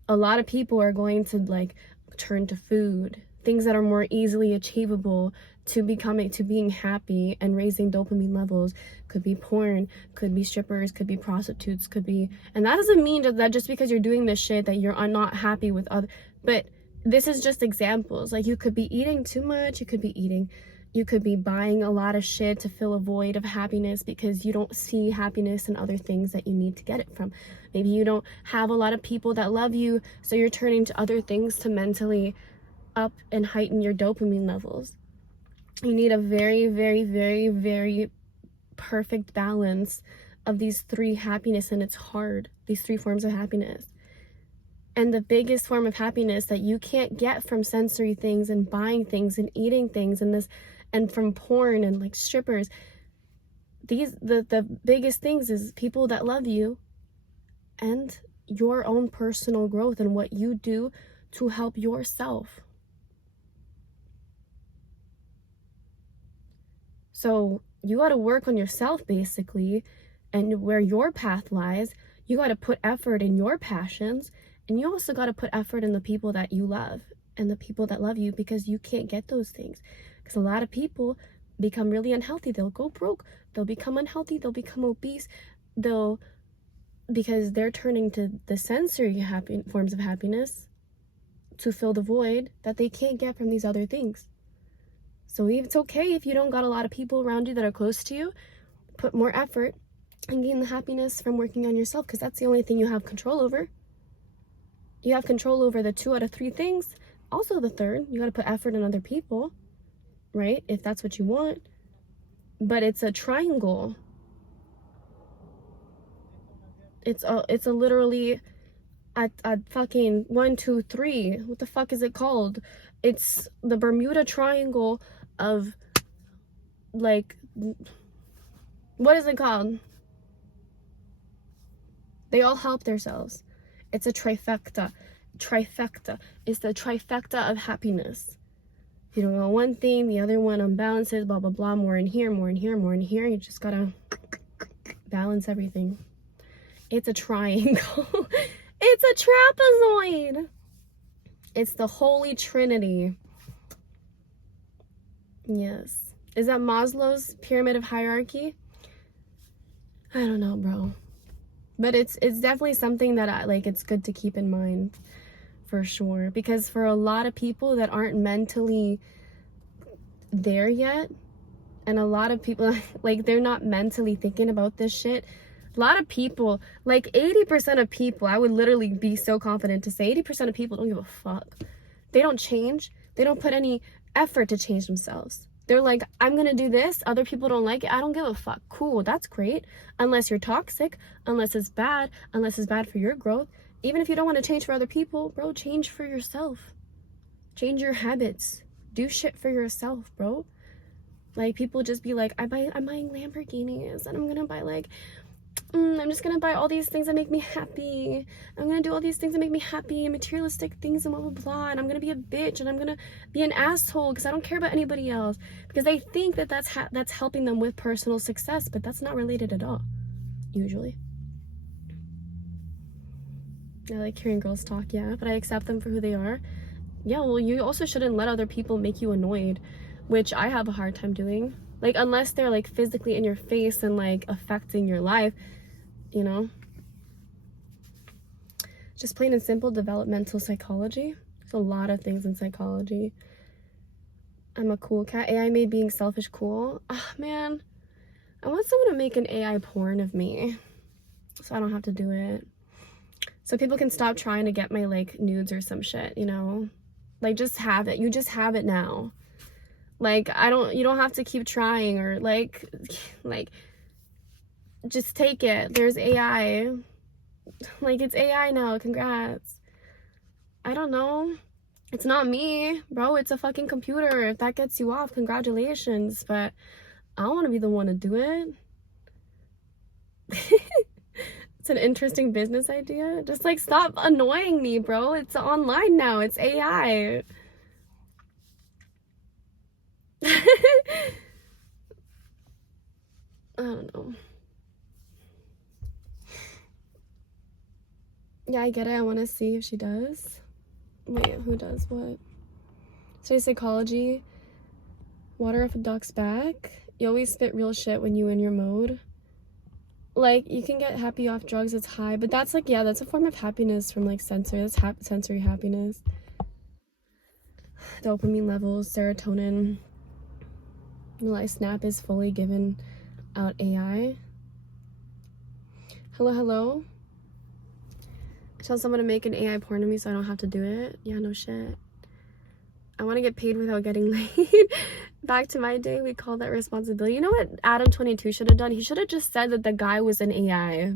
a lot of people are going to like turn to food, things that are more easily achievable to being happy and raising dopamine levels. Could be porn, could be strippers, could be prostitutes, could be, and that doesn't mean that just because you're doing this shit that you're not happy with other, but this is just examples. Like, you could be eating too much, you could be buying a lot of shit to fill a void of happiness because you don't see happiness in other things that you need to get it from. Maybe you don't have a lot of people that love you, so you're turning to other things to mentally up and heighten your dopamine levels. You need a very, very, very, very perfect balance of these 3 happiness, and it's hard, these 3 forms of happiness. And the biggest form of happiness that you can't get from sensory things and buying things and eating things and from porn and like strippers, the biggest things is people that love you and your own personal growth and what you do to help yourself. So you got to work on yourself basically, and where your path lies, you got to put effort in your passions, and you also got to put effort in the people that you love and the people that love you, because you can't get those things. Because a lot of people become really unhealthy. They'll go broke. They'll become unhealthy. They'll become obese. Because they're turning to the sensory forms of happiness to fill the void that they can't get from these other things. So it's okay if you don't got a lot of people around you that are close to you. Put more effort and gain the happiness from working on yourself, because that's the only thing you have control over. You have control over the 2 out of 3 things. Also the third, you got to put effort in other people, right? If that's what you want. But it's a triangle. It's a literally a fucking 1, 2, 3. What the fuck is it called? It's the Bermuda Triangle of, like, what is it called? They all help themselves. It's a trifecta. Trifecta. It's the trifecta of happiness. If you don't know one thing, the other one unbalances, blah, blah, blah, more in here, more in here, more in here. You just gotta balance everything. It's a triangle. It's a trapezoid. It's the Holy Trinity. Yes. Is that Maslow's pyramid of hierarchy? I don't know, bro. But it's definitely something that it's good to keep in mind, for sure. Because for a lot of people that aren't mentally there yet, and a lot of people, like, they're not mentally thinking about this shit. A lot of people, like 80% of people, I would literally be so confident to say 80% of people don't give a fuck. They don't change. They don't put any effort to change themselves. They're like, I'm gonna do this, other people don't like it, I don't give a fuck. Cool, that's great. Unless you're toxic, unless it's bad for your growth. Even if you don't want to change for other people, bro, change for yourself. Change your habits. Do shit for yourself, bro. Like, people just be like, I'm buying Lamborghinis, and I'm gonna buy, like, I'm just gonna buy all these things that make me happy. I'm gonna do all these things that make me happy, and materialistic things, and blah, blah, blah. And I'm gonna be a bitch, and I'm gonna be an asshole because I don't care about anybody else. Because they think that that's helping them with personal success, but that's not related at all, usually. I like hearing girls talk, yeah, but I accept them for who they are. Yeah, well, you also shouldn't let other people make you annoyed, which I have a hard time doing. Like, unless they're, like, physically in your face and, like, affecting your life, you know? Just plain and simple developmental psychology. There's a lot of things in psychology. I'm a cool cat. AI made being selfish cool. Ah, man. I want someone to make an AI porn of me, so I don't have to do it. So people can stop trying to get my, like, nudes or some shit, you know? Like, just have it. You just have it now. Like, you don't have to keep trying, or like, just take it. There's AI. Like, it's AI now. Congrats. I don't know. It's not me, bro. It's a fucking computer. If that gets you off, congratulations. But I don't want to be the one to do it. It's an interesting business idea. Just, like, stop annoying me, bro. It's online now. It's AI. I don't know. Yeah, I get it. I want to see if she does. Wait, who does what? Study psychology. Water off a duck's back. You always spit real shit when you in your mode. Like, you can get happy off drugs. It's high, but that's, like, yeah, that's a form of happiness from, like, sensory. That's sensory happiness. Dopamine levels, serotonin. My snap is fully given out AI. Hello? Tell someone to make an AI porn of me so I don't have to do it. Yeah, no shit. I want to get paid without getting laid. Back to my day, we call that responsibility. You know what Adam 22 should have done? He should have just said that the guy was an AI.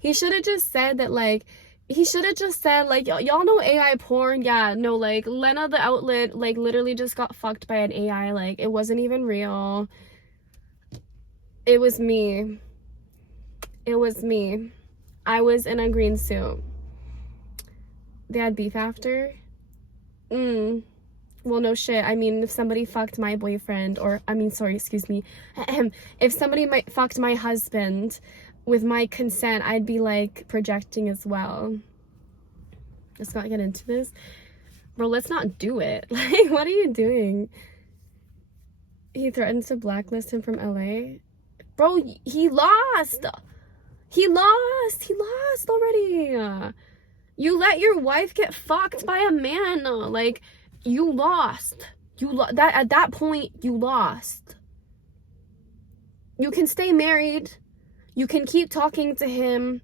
He should have just said that, like, y'all know AI porn? Yeah, no, like, Lena the Outlet, like, literally just got fucked by an AI. Like, it wasn't even real. It was me. I was in a green suit. They had beef after? Well, no shit. I mean, if somebody fucked my boyfriend, if somebody fucked my husband with my consent, I'd be, like, projecting as well. Let's not get into this. Bro, let's not do it. Like, what are you doing? He threatened to blacklist him from LA. Bro, he lost. He lost already. You let your wife get fucked by a man. Like, you lost. That at that point, you lost. You can stay married. You can keep talking to him,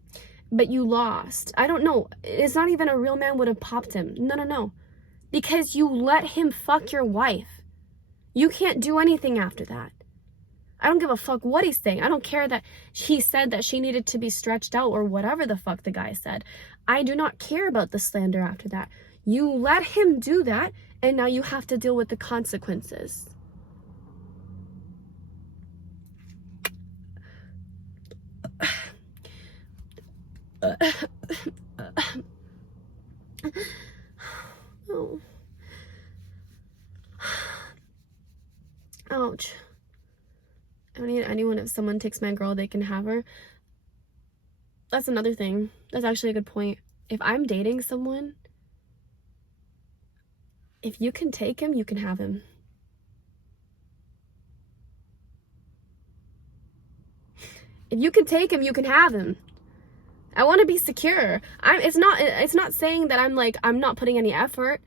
but you lost. I don't know. It's not even a real man would have popped him. No. Because you let him fuck your wife. You can't do anything after that. I don't give a fuck what he's saying. I don't care that he said that she needed to be stretched out or whatever the fuck the guy said. I do not care about the slander after that. You let him do that, and now you have to deal with the consequences. Oh. Ouch. I don't need anyone. If someone takes my girl, they can have her. That's another thing. That's actually a good point. If I'm dating someone, if you can take him, you can have him. If you can take him, you can have him. I want to be secure. It's not saying that I'm not putting any effort.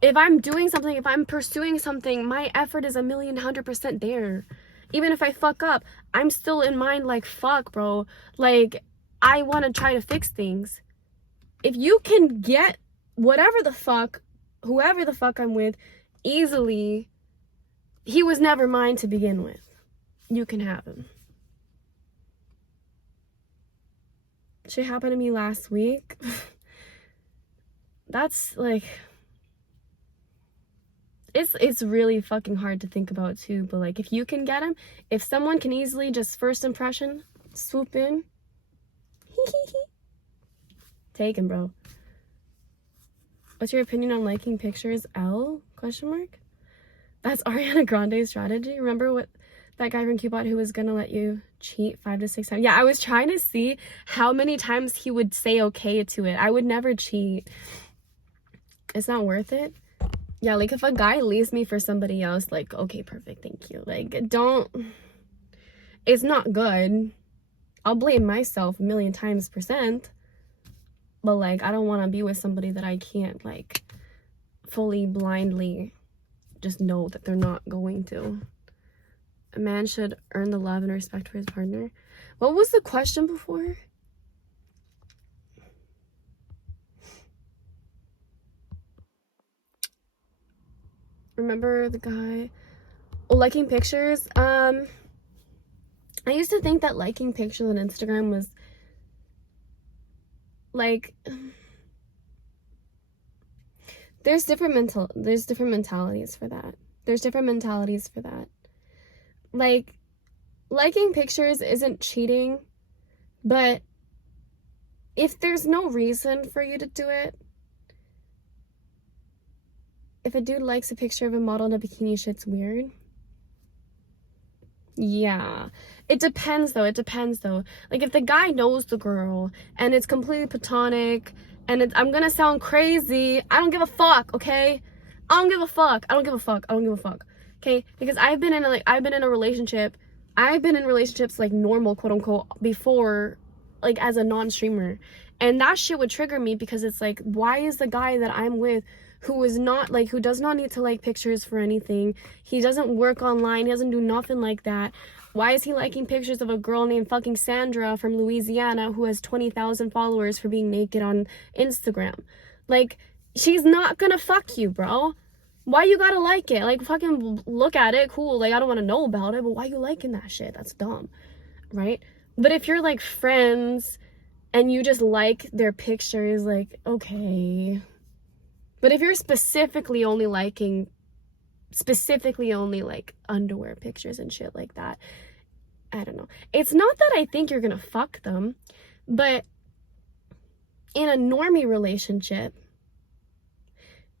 If I'm doing something, if I'm pursuing something, my effort is 1,100% there. Even if I fuck up, I'm still in mind like, fuck, bro. Like, I want to try to fix things. If you can get whoever the fuck I'm with, easily, he was never mine to begin with. You can have him. Shit happened to me last week. That's like, it's really fucking hard to think about too, but like, if you can get him, if someone can easily just first impression swoop in, take him, bro. What's your opinion on liking pictures? L? ? That's Ariana Grande's strategy. Remember what that guy from Cupid who was gonna let you cheat 5 to 6 times? Yeah, I was trying to see how many times he would say okay to it. I would never cheat. It's not worth it. Yeah, like if a guy leaves me for somebody else, like, okay, perfect, thank you. Like, it's not good. I'll blame myself 1,000,000 times %. But like, I don't want to be with somebody that I can't like fully blindly just know that they're not going to. A man should earn the love and respect for his partner. What was the question before? Remember the guy? Oh, liking pictures. I used to think that liking pictures on Instagram was like, there's different mentalities for that. Like, liking pictures isn't cheating, but if there's no reason for you to do it, if a dude likes a picture of a model in a bikini, shit's weird. Yeah, it depends though. Like, if the guy knows the girl and it's completely platonic and I'm gonna sound crazy, I don't give a fuck, okay? I don't give a fuck, okay? Because I've been in relationships like normal, quote unquote, before, like as a non-streamer, and that shit would trigger me because it's like, why is the guy that I'm with, who does not need to like pictures for anything, he doesn't work online, he doesn't do nothing like that, why is he liking pictures of a girl named fucking Sandra from Louisiana who has 20,000 followers for being naked on Instagram? Like, she's not gonna fuck you, bro. Why you gotta like it? Like, fucking look at it, cool, like, I don't want to know about it, but why you liking that shit? That's dumb, right? But if you're like friends and you just like their pictures, like, okay. But if you're specifically only like underwear pictures and shit like that, I don't know. It's not that I think you're gonna fuck them, but in a normie relationship,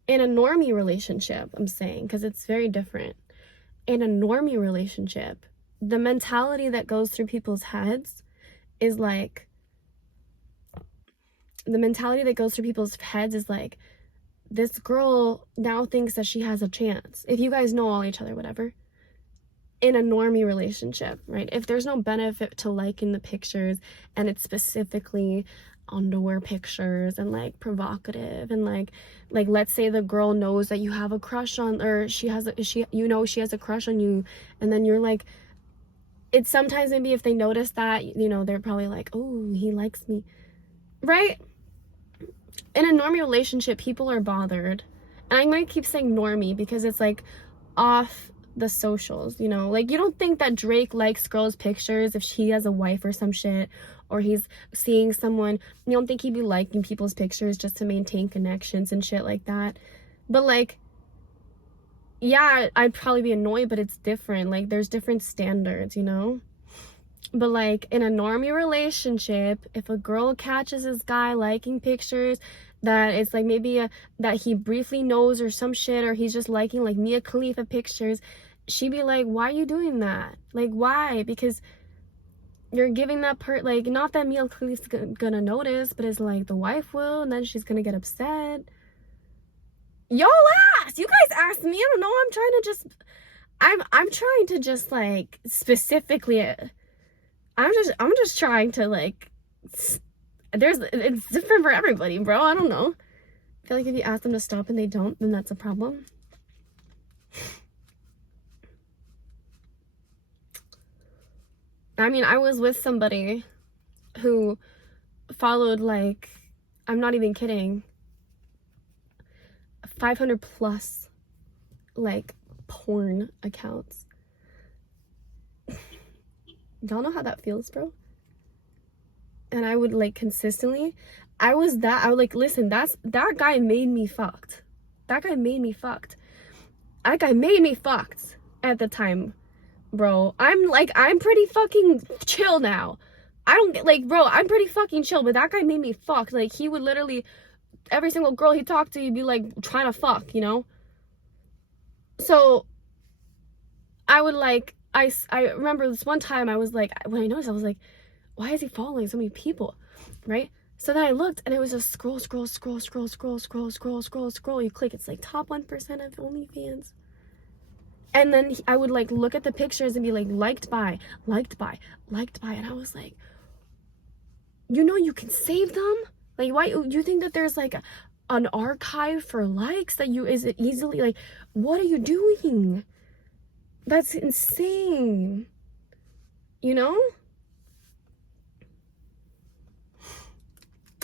I'm saying, because it's very different. In a normie relationship, the mentality that goes through people's heads is like, this girl now thinks that she has a chance. If you guys know all each other, whatever, in a normie relationship, right? If there's no benefit to liking the pictures, and it's specifically underwear pictures and like provocative, and like let's say the girl knows that you have a crush on, or she has a crush on you, and then you're like, it's sometimes maybe if they notice that, you know, they're probably like, oh, he likes me, right? In a normie relationship, people are bothered. And I'm going to keep saying normie because it's like off the socials, you know? Like, you don't think that Drake likes girls' pictures if he has a wife or some shit, or he's seeing someone. You don't think he'd be liking people's pictures just to maintain connections and shit like that. But like, yeah, I'd probably be annoyed, but it's different. Like, there's different standards, you know? But like in a normie relationship, if a girl catches this guy liking pictures that it's like maybe that he briefly knows or some shit, or he's just liking like Mia Khalifa pictures, she'd be like, why are you doing that? Like, why? Because you're giving that like, not that Mia Khalifa's gonna notice, but it's like the wife will, and then she's gonna get upset. Y'all asked, you guys asked me. I don't know. I'm trying to just like specifically. I'm just trying to like, it's different for everybody, bro. I don't know. I feel like if you ask them to stop and they don't, then that's a problem. I mean, I was with somebody who followed, like, I'm not even kidding, 500 plus like porn accounts. Y'all know how that feels, bro? And I would like consistently, I would like, listen, that guy made me fucked. That guy made me fucked at the time, bro. I'm pretty fucking chill now. I don't get, like, bro, I'm pretty fucking chill, but that guy made me fucked. Like, he would literally, every single girl he talked to, he'd be like trying to fuck, you know? So I would like, I remember this one time I was like, when I noticed, I was like, why is he following so many people, right? So then I looked, and it was just scroll. You click, it's like top 1% of OnlyFans. And then I would like look at the pictures and be like, liked by. And I was like, you know, you can save them? Like, why, you think that there's like an archive for likes that is it easily, like, what are you doing? That's insane, you know?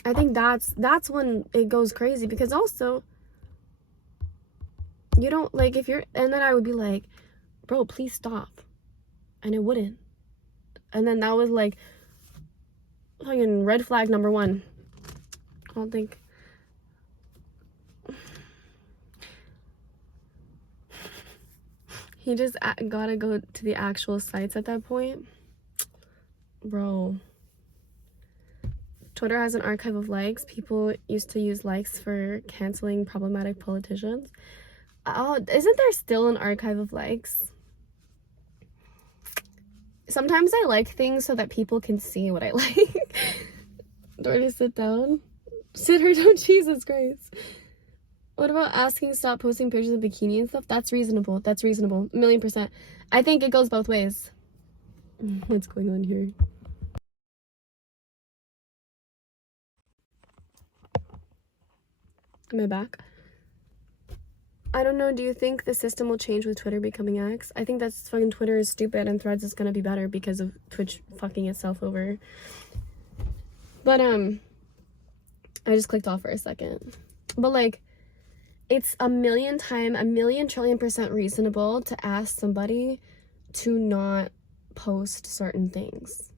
I think that's when it goes crazy, because also, you don't, like, if you're, and then I would be like, bro, please stop. And it wouldn't. And then that was like fucking red flag number 1. I don't think. He just gotta go to the actual sites at that point. Bro. Twitter has an archive of likes. People used to use likes for canceling problematic politicians. Oh, isn't there still an archive of likes? Sometimes I like things so that people can see what I like. Do I just sit down? Sit her down, Jesus Christ. What about asking stop posting pictures of bikini and stuff? That's reasonable. That's reasonable. 1,000,000%. I think it goes both ways. What's going on here? Am I back? I don't know. Do you think the system will change with Twitter becoming X? I think that's fucking Twitter is stupid, and Threads is gonna be better because of Twitch fucking itself over. But I just clicked off for a second. But like, it's a million trillion% reasonable to ask somebody to not post certain things.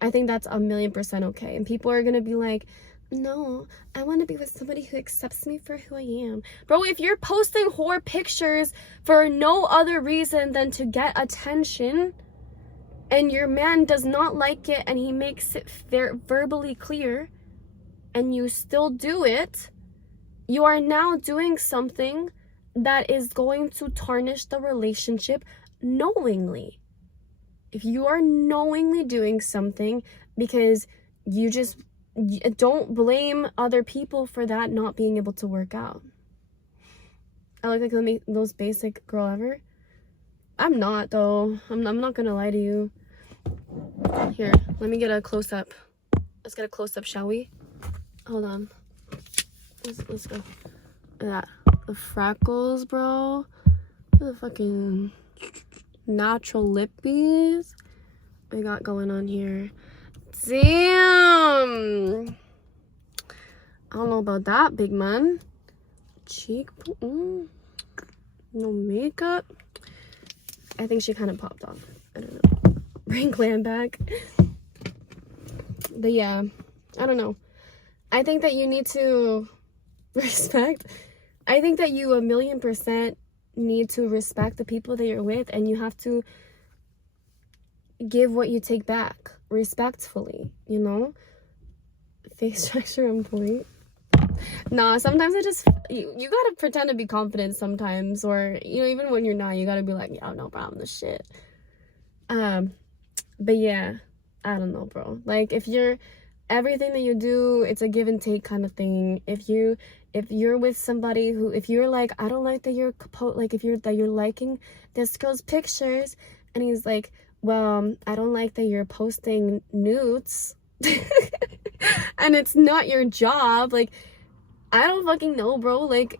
I think that's 1,000,000% okay. And people are gonna be like, no, I want to be with somebody who accepts me for who I am. Bro, if you're posting whore pictures for no other reason than to get attention, and your man does not like it, and he makes it verbally clear, and you still do it, you are now doing something that is going to tarnish the relationship knowingly. If you are knowingly doing something because you just, don't blame other people for that not being able to work out. I look like the most basic girl ever. I'm not, though. I'm not gonna lie to you. Here, let me get a close-up. Let's get a close-up, shall we? Hold on. Let's go. That. The freckles, bro. The fucking natural lippies we got going on here. Damn. I don't know about that, big man. Cheek. No makeup. I think she kind of popped off. I don't know. Bring glam back. But yeah, I don't know. I think that you need to respect. I think that you 1,000,000% need to respect the people that you're with, and you have to give what you take back respectfully, you know? Face structure on point. Nah, sometimes you gotta pretend to be confident sometimes, or, you know, even when you're not, you gotta be like, yo, no problem, this shit. But yeah, I don't know, bro. Like, if you're, everything that you do, it's a give and take kind of thing. If you're with somebody who, if you're like, I don't like that you're, like, if you're liking this girl's pictures, and he's like, well, I don't like that you're posting nudes, and it's not your job, like, I don't fucking know, bro. Like,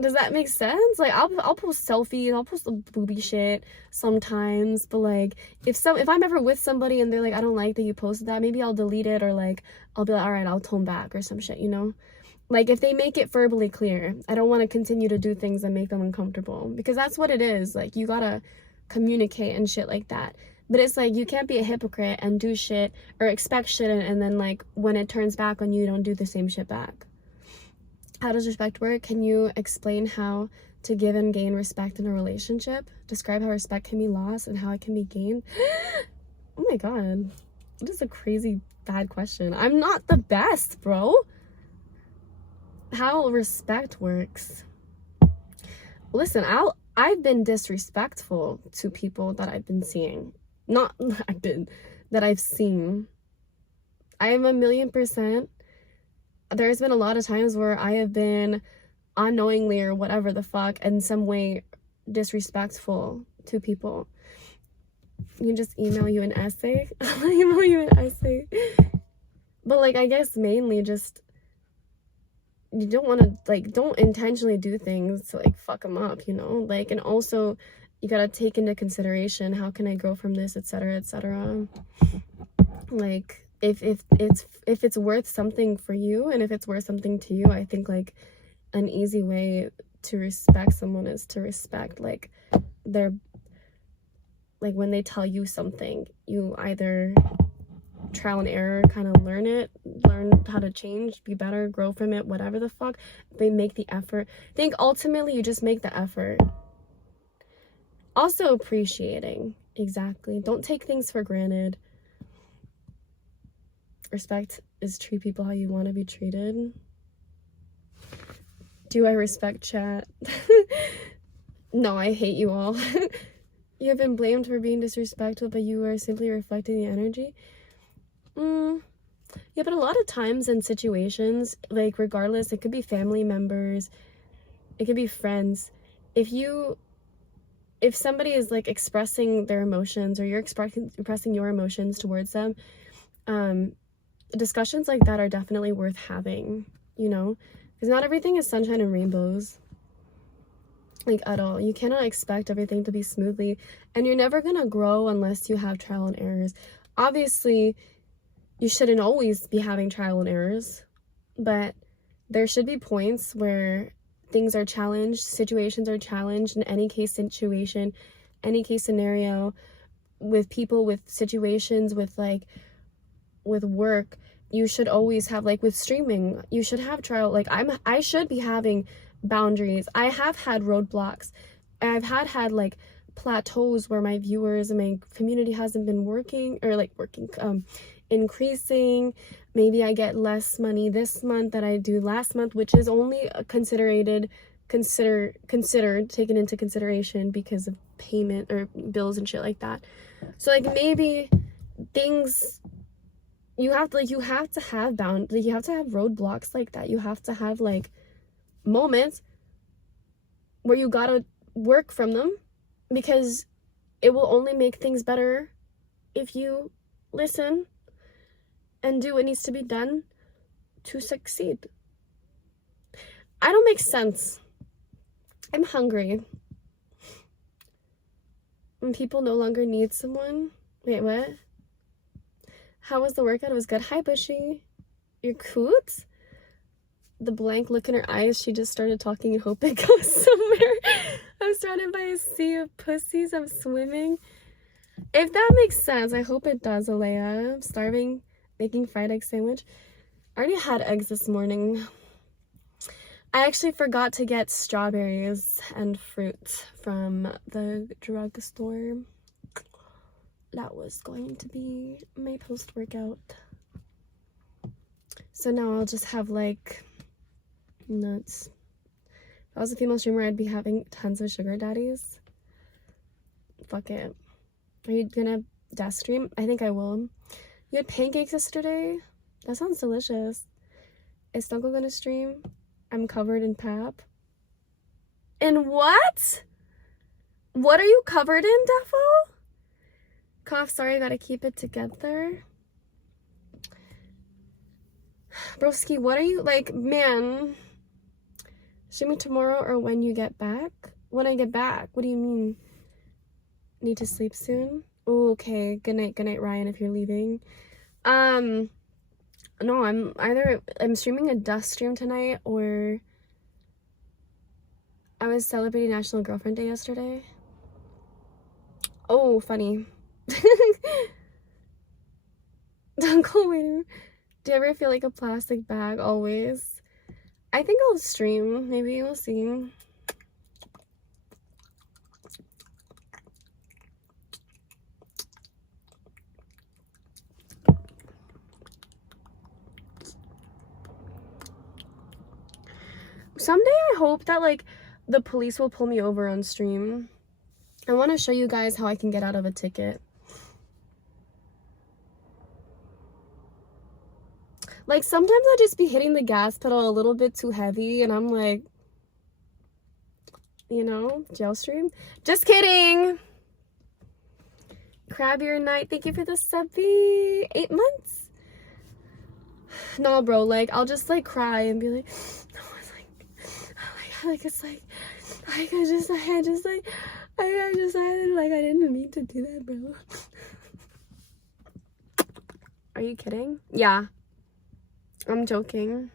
does that make sense? Like, I'll post selfies, I'll post the booby shit sometimes, but like, if I'm ever with somebody and they're like, I don't like that you posted that, maybe I'll delete it, or like, I'll be like, all right, I'll tone back or some shit, you know? Like, if they make it verbally clear, I don't want to continue to do things that make them uncomfortable, because that's what it is. Like, you gotta communicate and shit like that. But it's like, you can't be a hypocrite and do shit or expect shit, and then like, when it turns back on you, you don't do the same shit back. How does respect work? Can you explain how to give and gain respect in a relationship? Describe how respect can be lost and how it can be gained. Oh my god, that is a crazy bad question. I'm not the best, bro. How respect works. Listen, I've been disrespectful to people that I've been seeing. That I've seen. I am 1,000,000%. There's been a lot of times where I have been unknowingly or whatever the fuck in some way disrespectful to people. You can just email you an essay. I'll email you an essay. But like, I guess mainly just, you don't want to, like, don't intentionally do things to like fuck them up, you know? Like, and also you gotta take into consideration, how can I grow from this, etc., etc. Like, if it's worth something for you, and if it's worth something to you, I think like an easy way to respect someone is to respect like their, like, when they tell you something, you either trial and error, kind of learn how to change, be better, grow from it, whatever the fuck. They make the effort. I think ultimately you just make the effort. Also appreciating, exactly. Don't take things for granted. Respect is treat people how you want to be treated. Do I respect chat? No, I hate you all. You have been blamed for being disrespectful, but you are simply reflecting the energy. Yeah, but a lot of times in situations, like, regardless, it could be family members, it could be friends. If somebody is like expressing their emotions, or you're expressing your emotions towards them, discussions like that are definitely worth having, you know, because not everything is sunshine and rainbows, like, at all. You cannot expect everything to be smoothly, and you're never gonna grow unless you have trial and errors. Obviously, you shouldn't always be having trial and errors, but there should be points where things are challenged, situations are challenged, in any case situation, any case scenario, with people, with situations, with like, with work. You should always have, like, with streaming, you should have trial, like, I should be having boundaries. I have had roadblocks. I've had like plateaus where my viewers and my community hasn't been working, or like increasing. Maybe I get less money this month than I do last month, which is only considered taken into consideration because of payment or bills and shit like that. So like, maybe things, you have to have you have to have roadblocks like that. You have to have like moments where you gotta work from them, because it will only make things better if you listen and do what needs to be done to succeed. I don't make sense. I'm hungry. When people no longer need someone. Wait, what? How was the workout? It was good. Hi, Bushy. You're cute? The blank look in her eyes. She just started talking and hope it goes somewhere. I'm surrounded by a sea of pussies. I'm swimming. If that makes sense, I hope it does, Alea. I'm starving, making fried egg sandwich. I already had eggs this morning. I actually forgot to get strawberries and fruit from the drugstore. That was going to be my post-workout. So now I'll just have like nuts. If I was a female streamer, I'd be having tons of sugar daddies. Fuck it. Are you gonna desk stream? I think I will. You had pancakes yesterday? That sounds delicious. Is Stunko gonna stream? I'm covered in pap. In what? What are you covered in, Defo? Cough, sorry, gotta keep it together. Broski, what are you, like, man? Shoot me tomorrow or when you get back? When I get back? What do you mean? Need to sleep soon? Oh, okay. Good night, Ryan, if you're leaving. No, I'm streaming a dust stream tonight, or I was celebrating National Girlfriend Day yesterday. Oh, funny. Uncle, wait. Do you ever feel like a plastic bag? Always. I think I'll stream. Maybe we'll see. Someday I hope that, like, the police will pull me over on stream. I want to show you guys how I can get out of a ticket. Like, sometimes I just be hitting the gas pedal a little bit too heavy, and I'm like, you know, jail stream. Just kidding. Crab your night. Thank you for the subby. 8 months? No, bro, like, I'll just, like, cry and be like, no, it's like, oh my god, like, it's like I just decided, like, I didn't mean to do that, bro. Are you kidding? Yeah. I'm joking.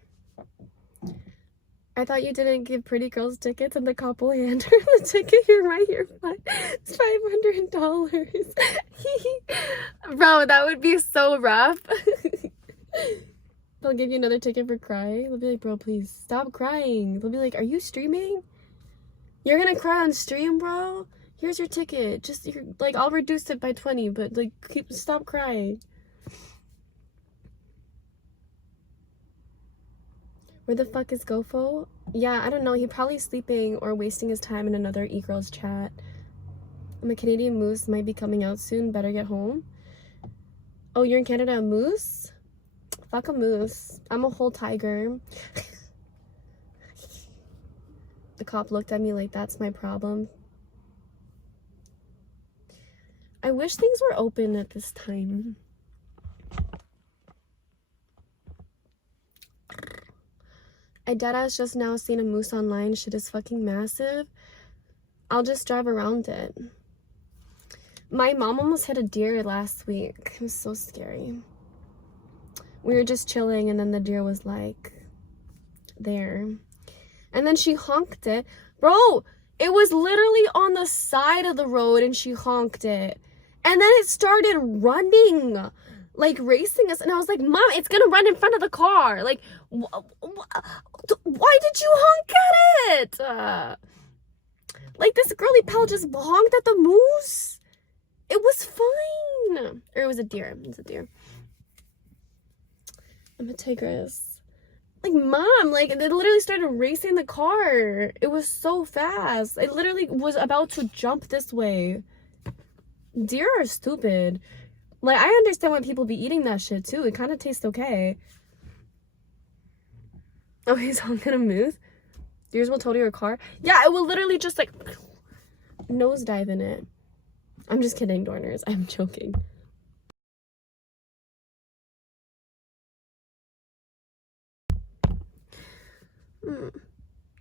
I thought you didn't give pretty girls tickets and the cop will hand her the ticket. You're right, you're fine. It's $500. Bro, that would be so rough. They'll give you another ticket for crying. They'll be like, bro, please stop crying. They'll be like, are you streaming? You're gonna cry on stream, bro? Here's your ticket. Just, like, I'll reduce it by 20, but, like, stop crying. Where the fuck is Gofo? Yeah, I don't know. He probably sleeping or wasting his time in another e-girls chat. My Canadian moose might be coming out soon. Better get home. Oh, you're in Canada? A moose? Fuck a moose. I'm a whole tiger. The cop looked at me like that's my problem. I wish things were open at this time. I deadass just now seen a moose online. Shit is fucking massive. I'll just drive around it. My mom almost hit a deer last week. It was so scary. We were just chilling and then the deer was like there. And then she honked it. Bro, it was literally on the side of the road and she honked it. And then it started running, like racing us. And I was like, Mom, it's gonna run in front of the car. Like, why did you honk at it? Like, this girly pal just honked at the moose. It was fine. Or it was a deer. It was a deer. I'm a tigress. Like, Mom, like, it literally started racing the car. It was so fast. It literally was about to jump this way. Deer are stupid. Like, I understand why people be eating that shit, too. It kind of tastes okay. Oh, he's honking a moose? Deers will total your car? Yeah, it will literally just, like, nosedive in it. I'm just kidding, Dorners. I'm joking.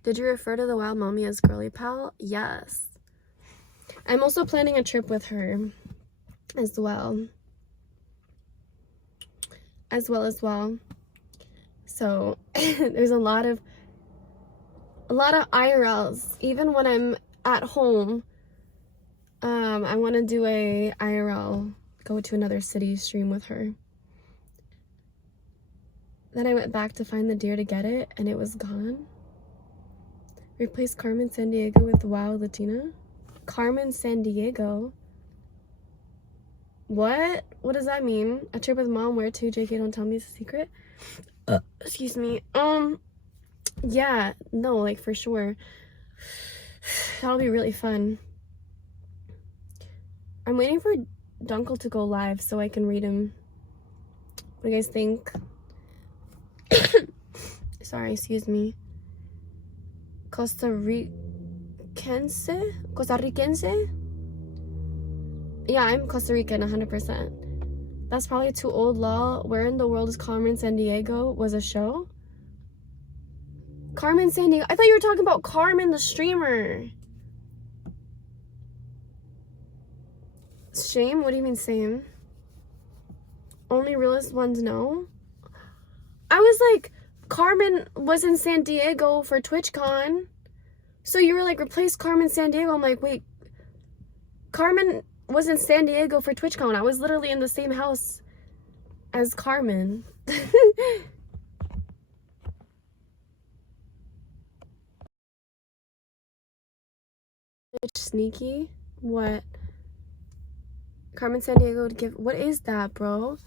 Did you refer to the wild mommy as girly pal? Yes. I'm also planning a trip with her as well. So there's a lot of IRLs. Even when I'm at home, I want to do a IRL, go to another city stream with her. Then I went back to find the deer to get it, and it was gone. Replace Carmen Sandiego with TheWildLatina. Carmen Sandiego? What? What does that mean? A trip with mom, where to? JK, don't tell me it's a secret. Excuse me. Yeah, no, like for sure. That'll be really fun. I'm waiting for Dunkle to go live so I can read him. What do you guys think? Sorry, excuse me. Costa Ricense? Yeah, I'm Costa Rican, 100%. That's probably too old, lol. Where in the world is Carmen Sandiego? Was a show? Carmen Sandiego? I thought you were talking about Carmen, the streamer. Shame? What do you mean same? Only realist ones know? I was like, Carmen was in San Diego for TwitchCon. So you were like, replace Carmen Sandiego. I'm like, wait, Carmen was in San Diego for TwitchCon. I was literally in the same house as Carmen. Sneaky? What? Carmen Sandiego would give... What is that, bro?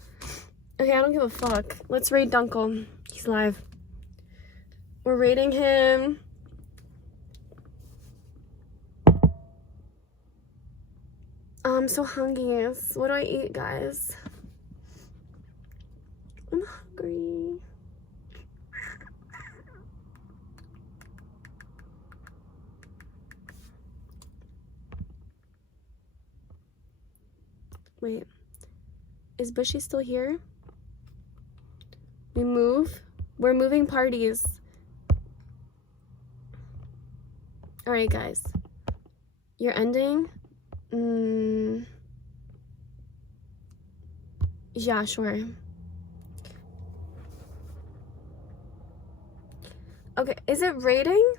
Okay, I don't give a fuck. Let's raid Dunkle. He's live. We're raiding him. I'm so hungry. What do I eat, guys? I'm hungry. Wait. Is Bushy still here? We move. We're moving parties. Alright, guys. You're ending? Yeah, sure. Okay, is it rating?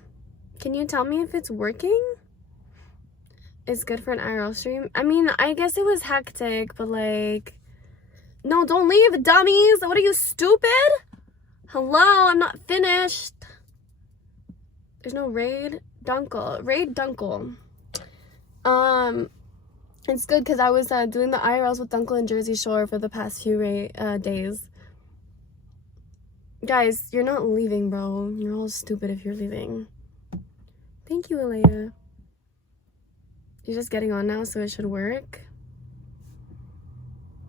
Can you tell me if it's working? It's good for an IRL stream? I mean, I guess it was hectic, but like... No, don't leave, dummies! What are you, stupid? Hello, I'm not finished. There's no raid. Dunkle. Raid Dunkle. It's good because I was doing the IRLs with Dunkle in Jersey Shore for the past few days. Guys, you're not leaving, bro. You're all stupid if you're leaving. Thank you, Alea. You're just getting on now, so it should work.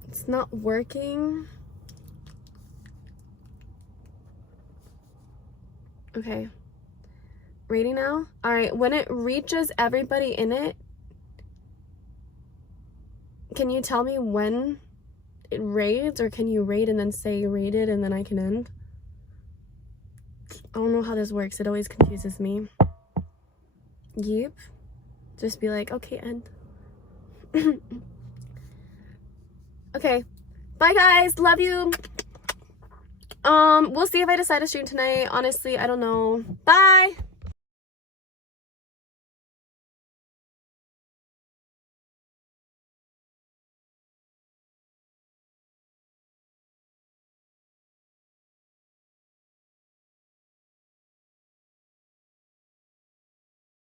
It's not working. Okay. Rating now? Alright, when it reaches everybody in it, can you tell me when it raids, or can you raid and then say raided and then I can end? I don't know how this works. It always confuses me. Yep. Just be like, okay, end. Okay. Bye, guys. Love you. We'll see if I decide to stream tonight. Honestly, I don't know. Bye.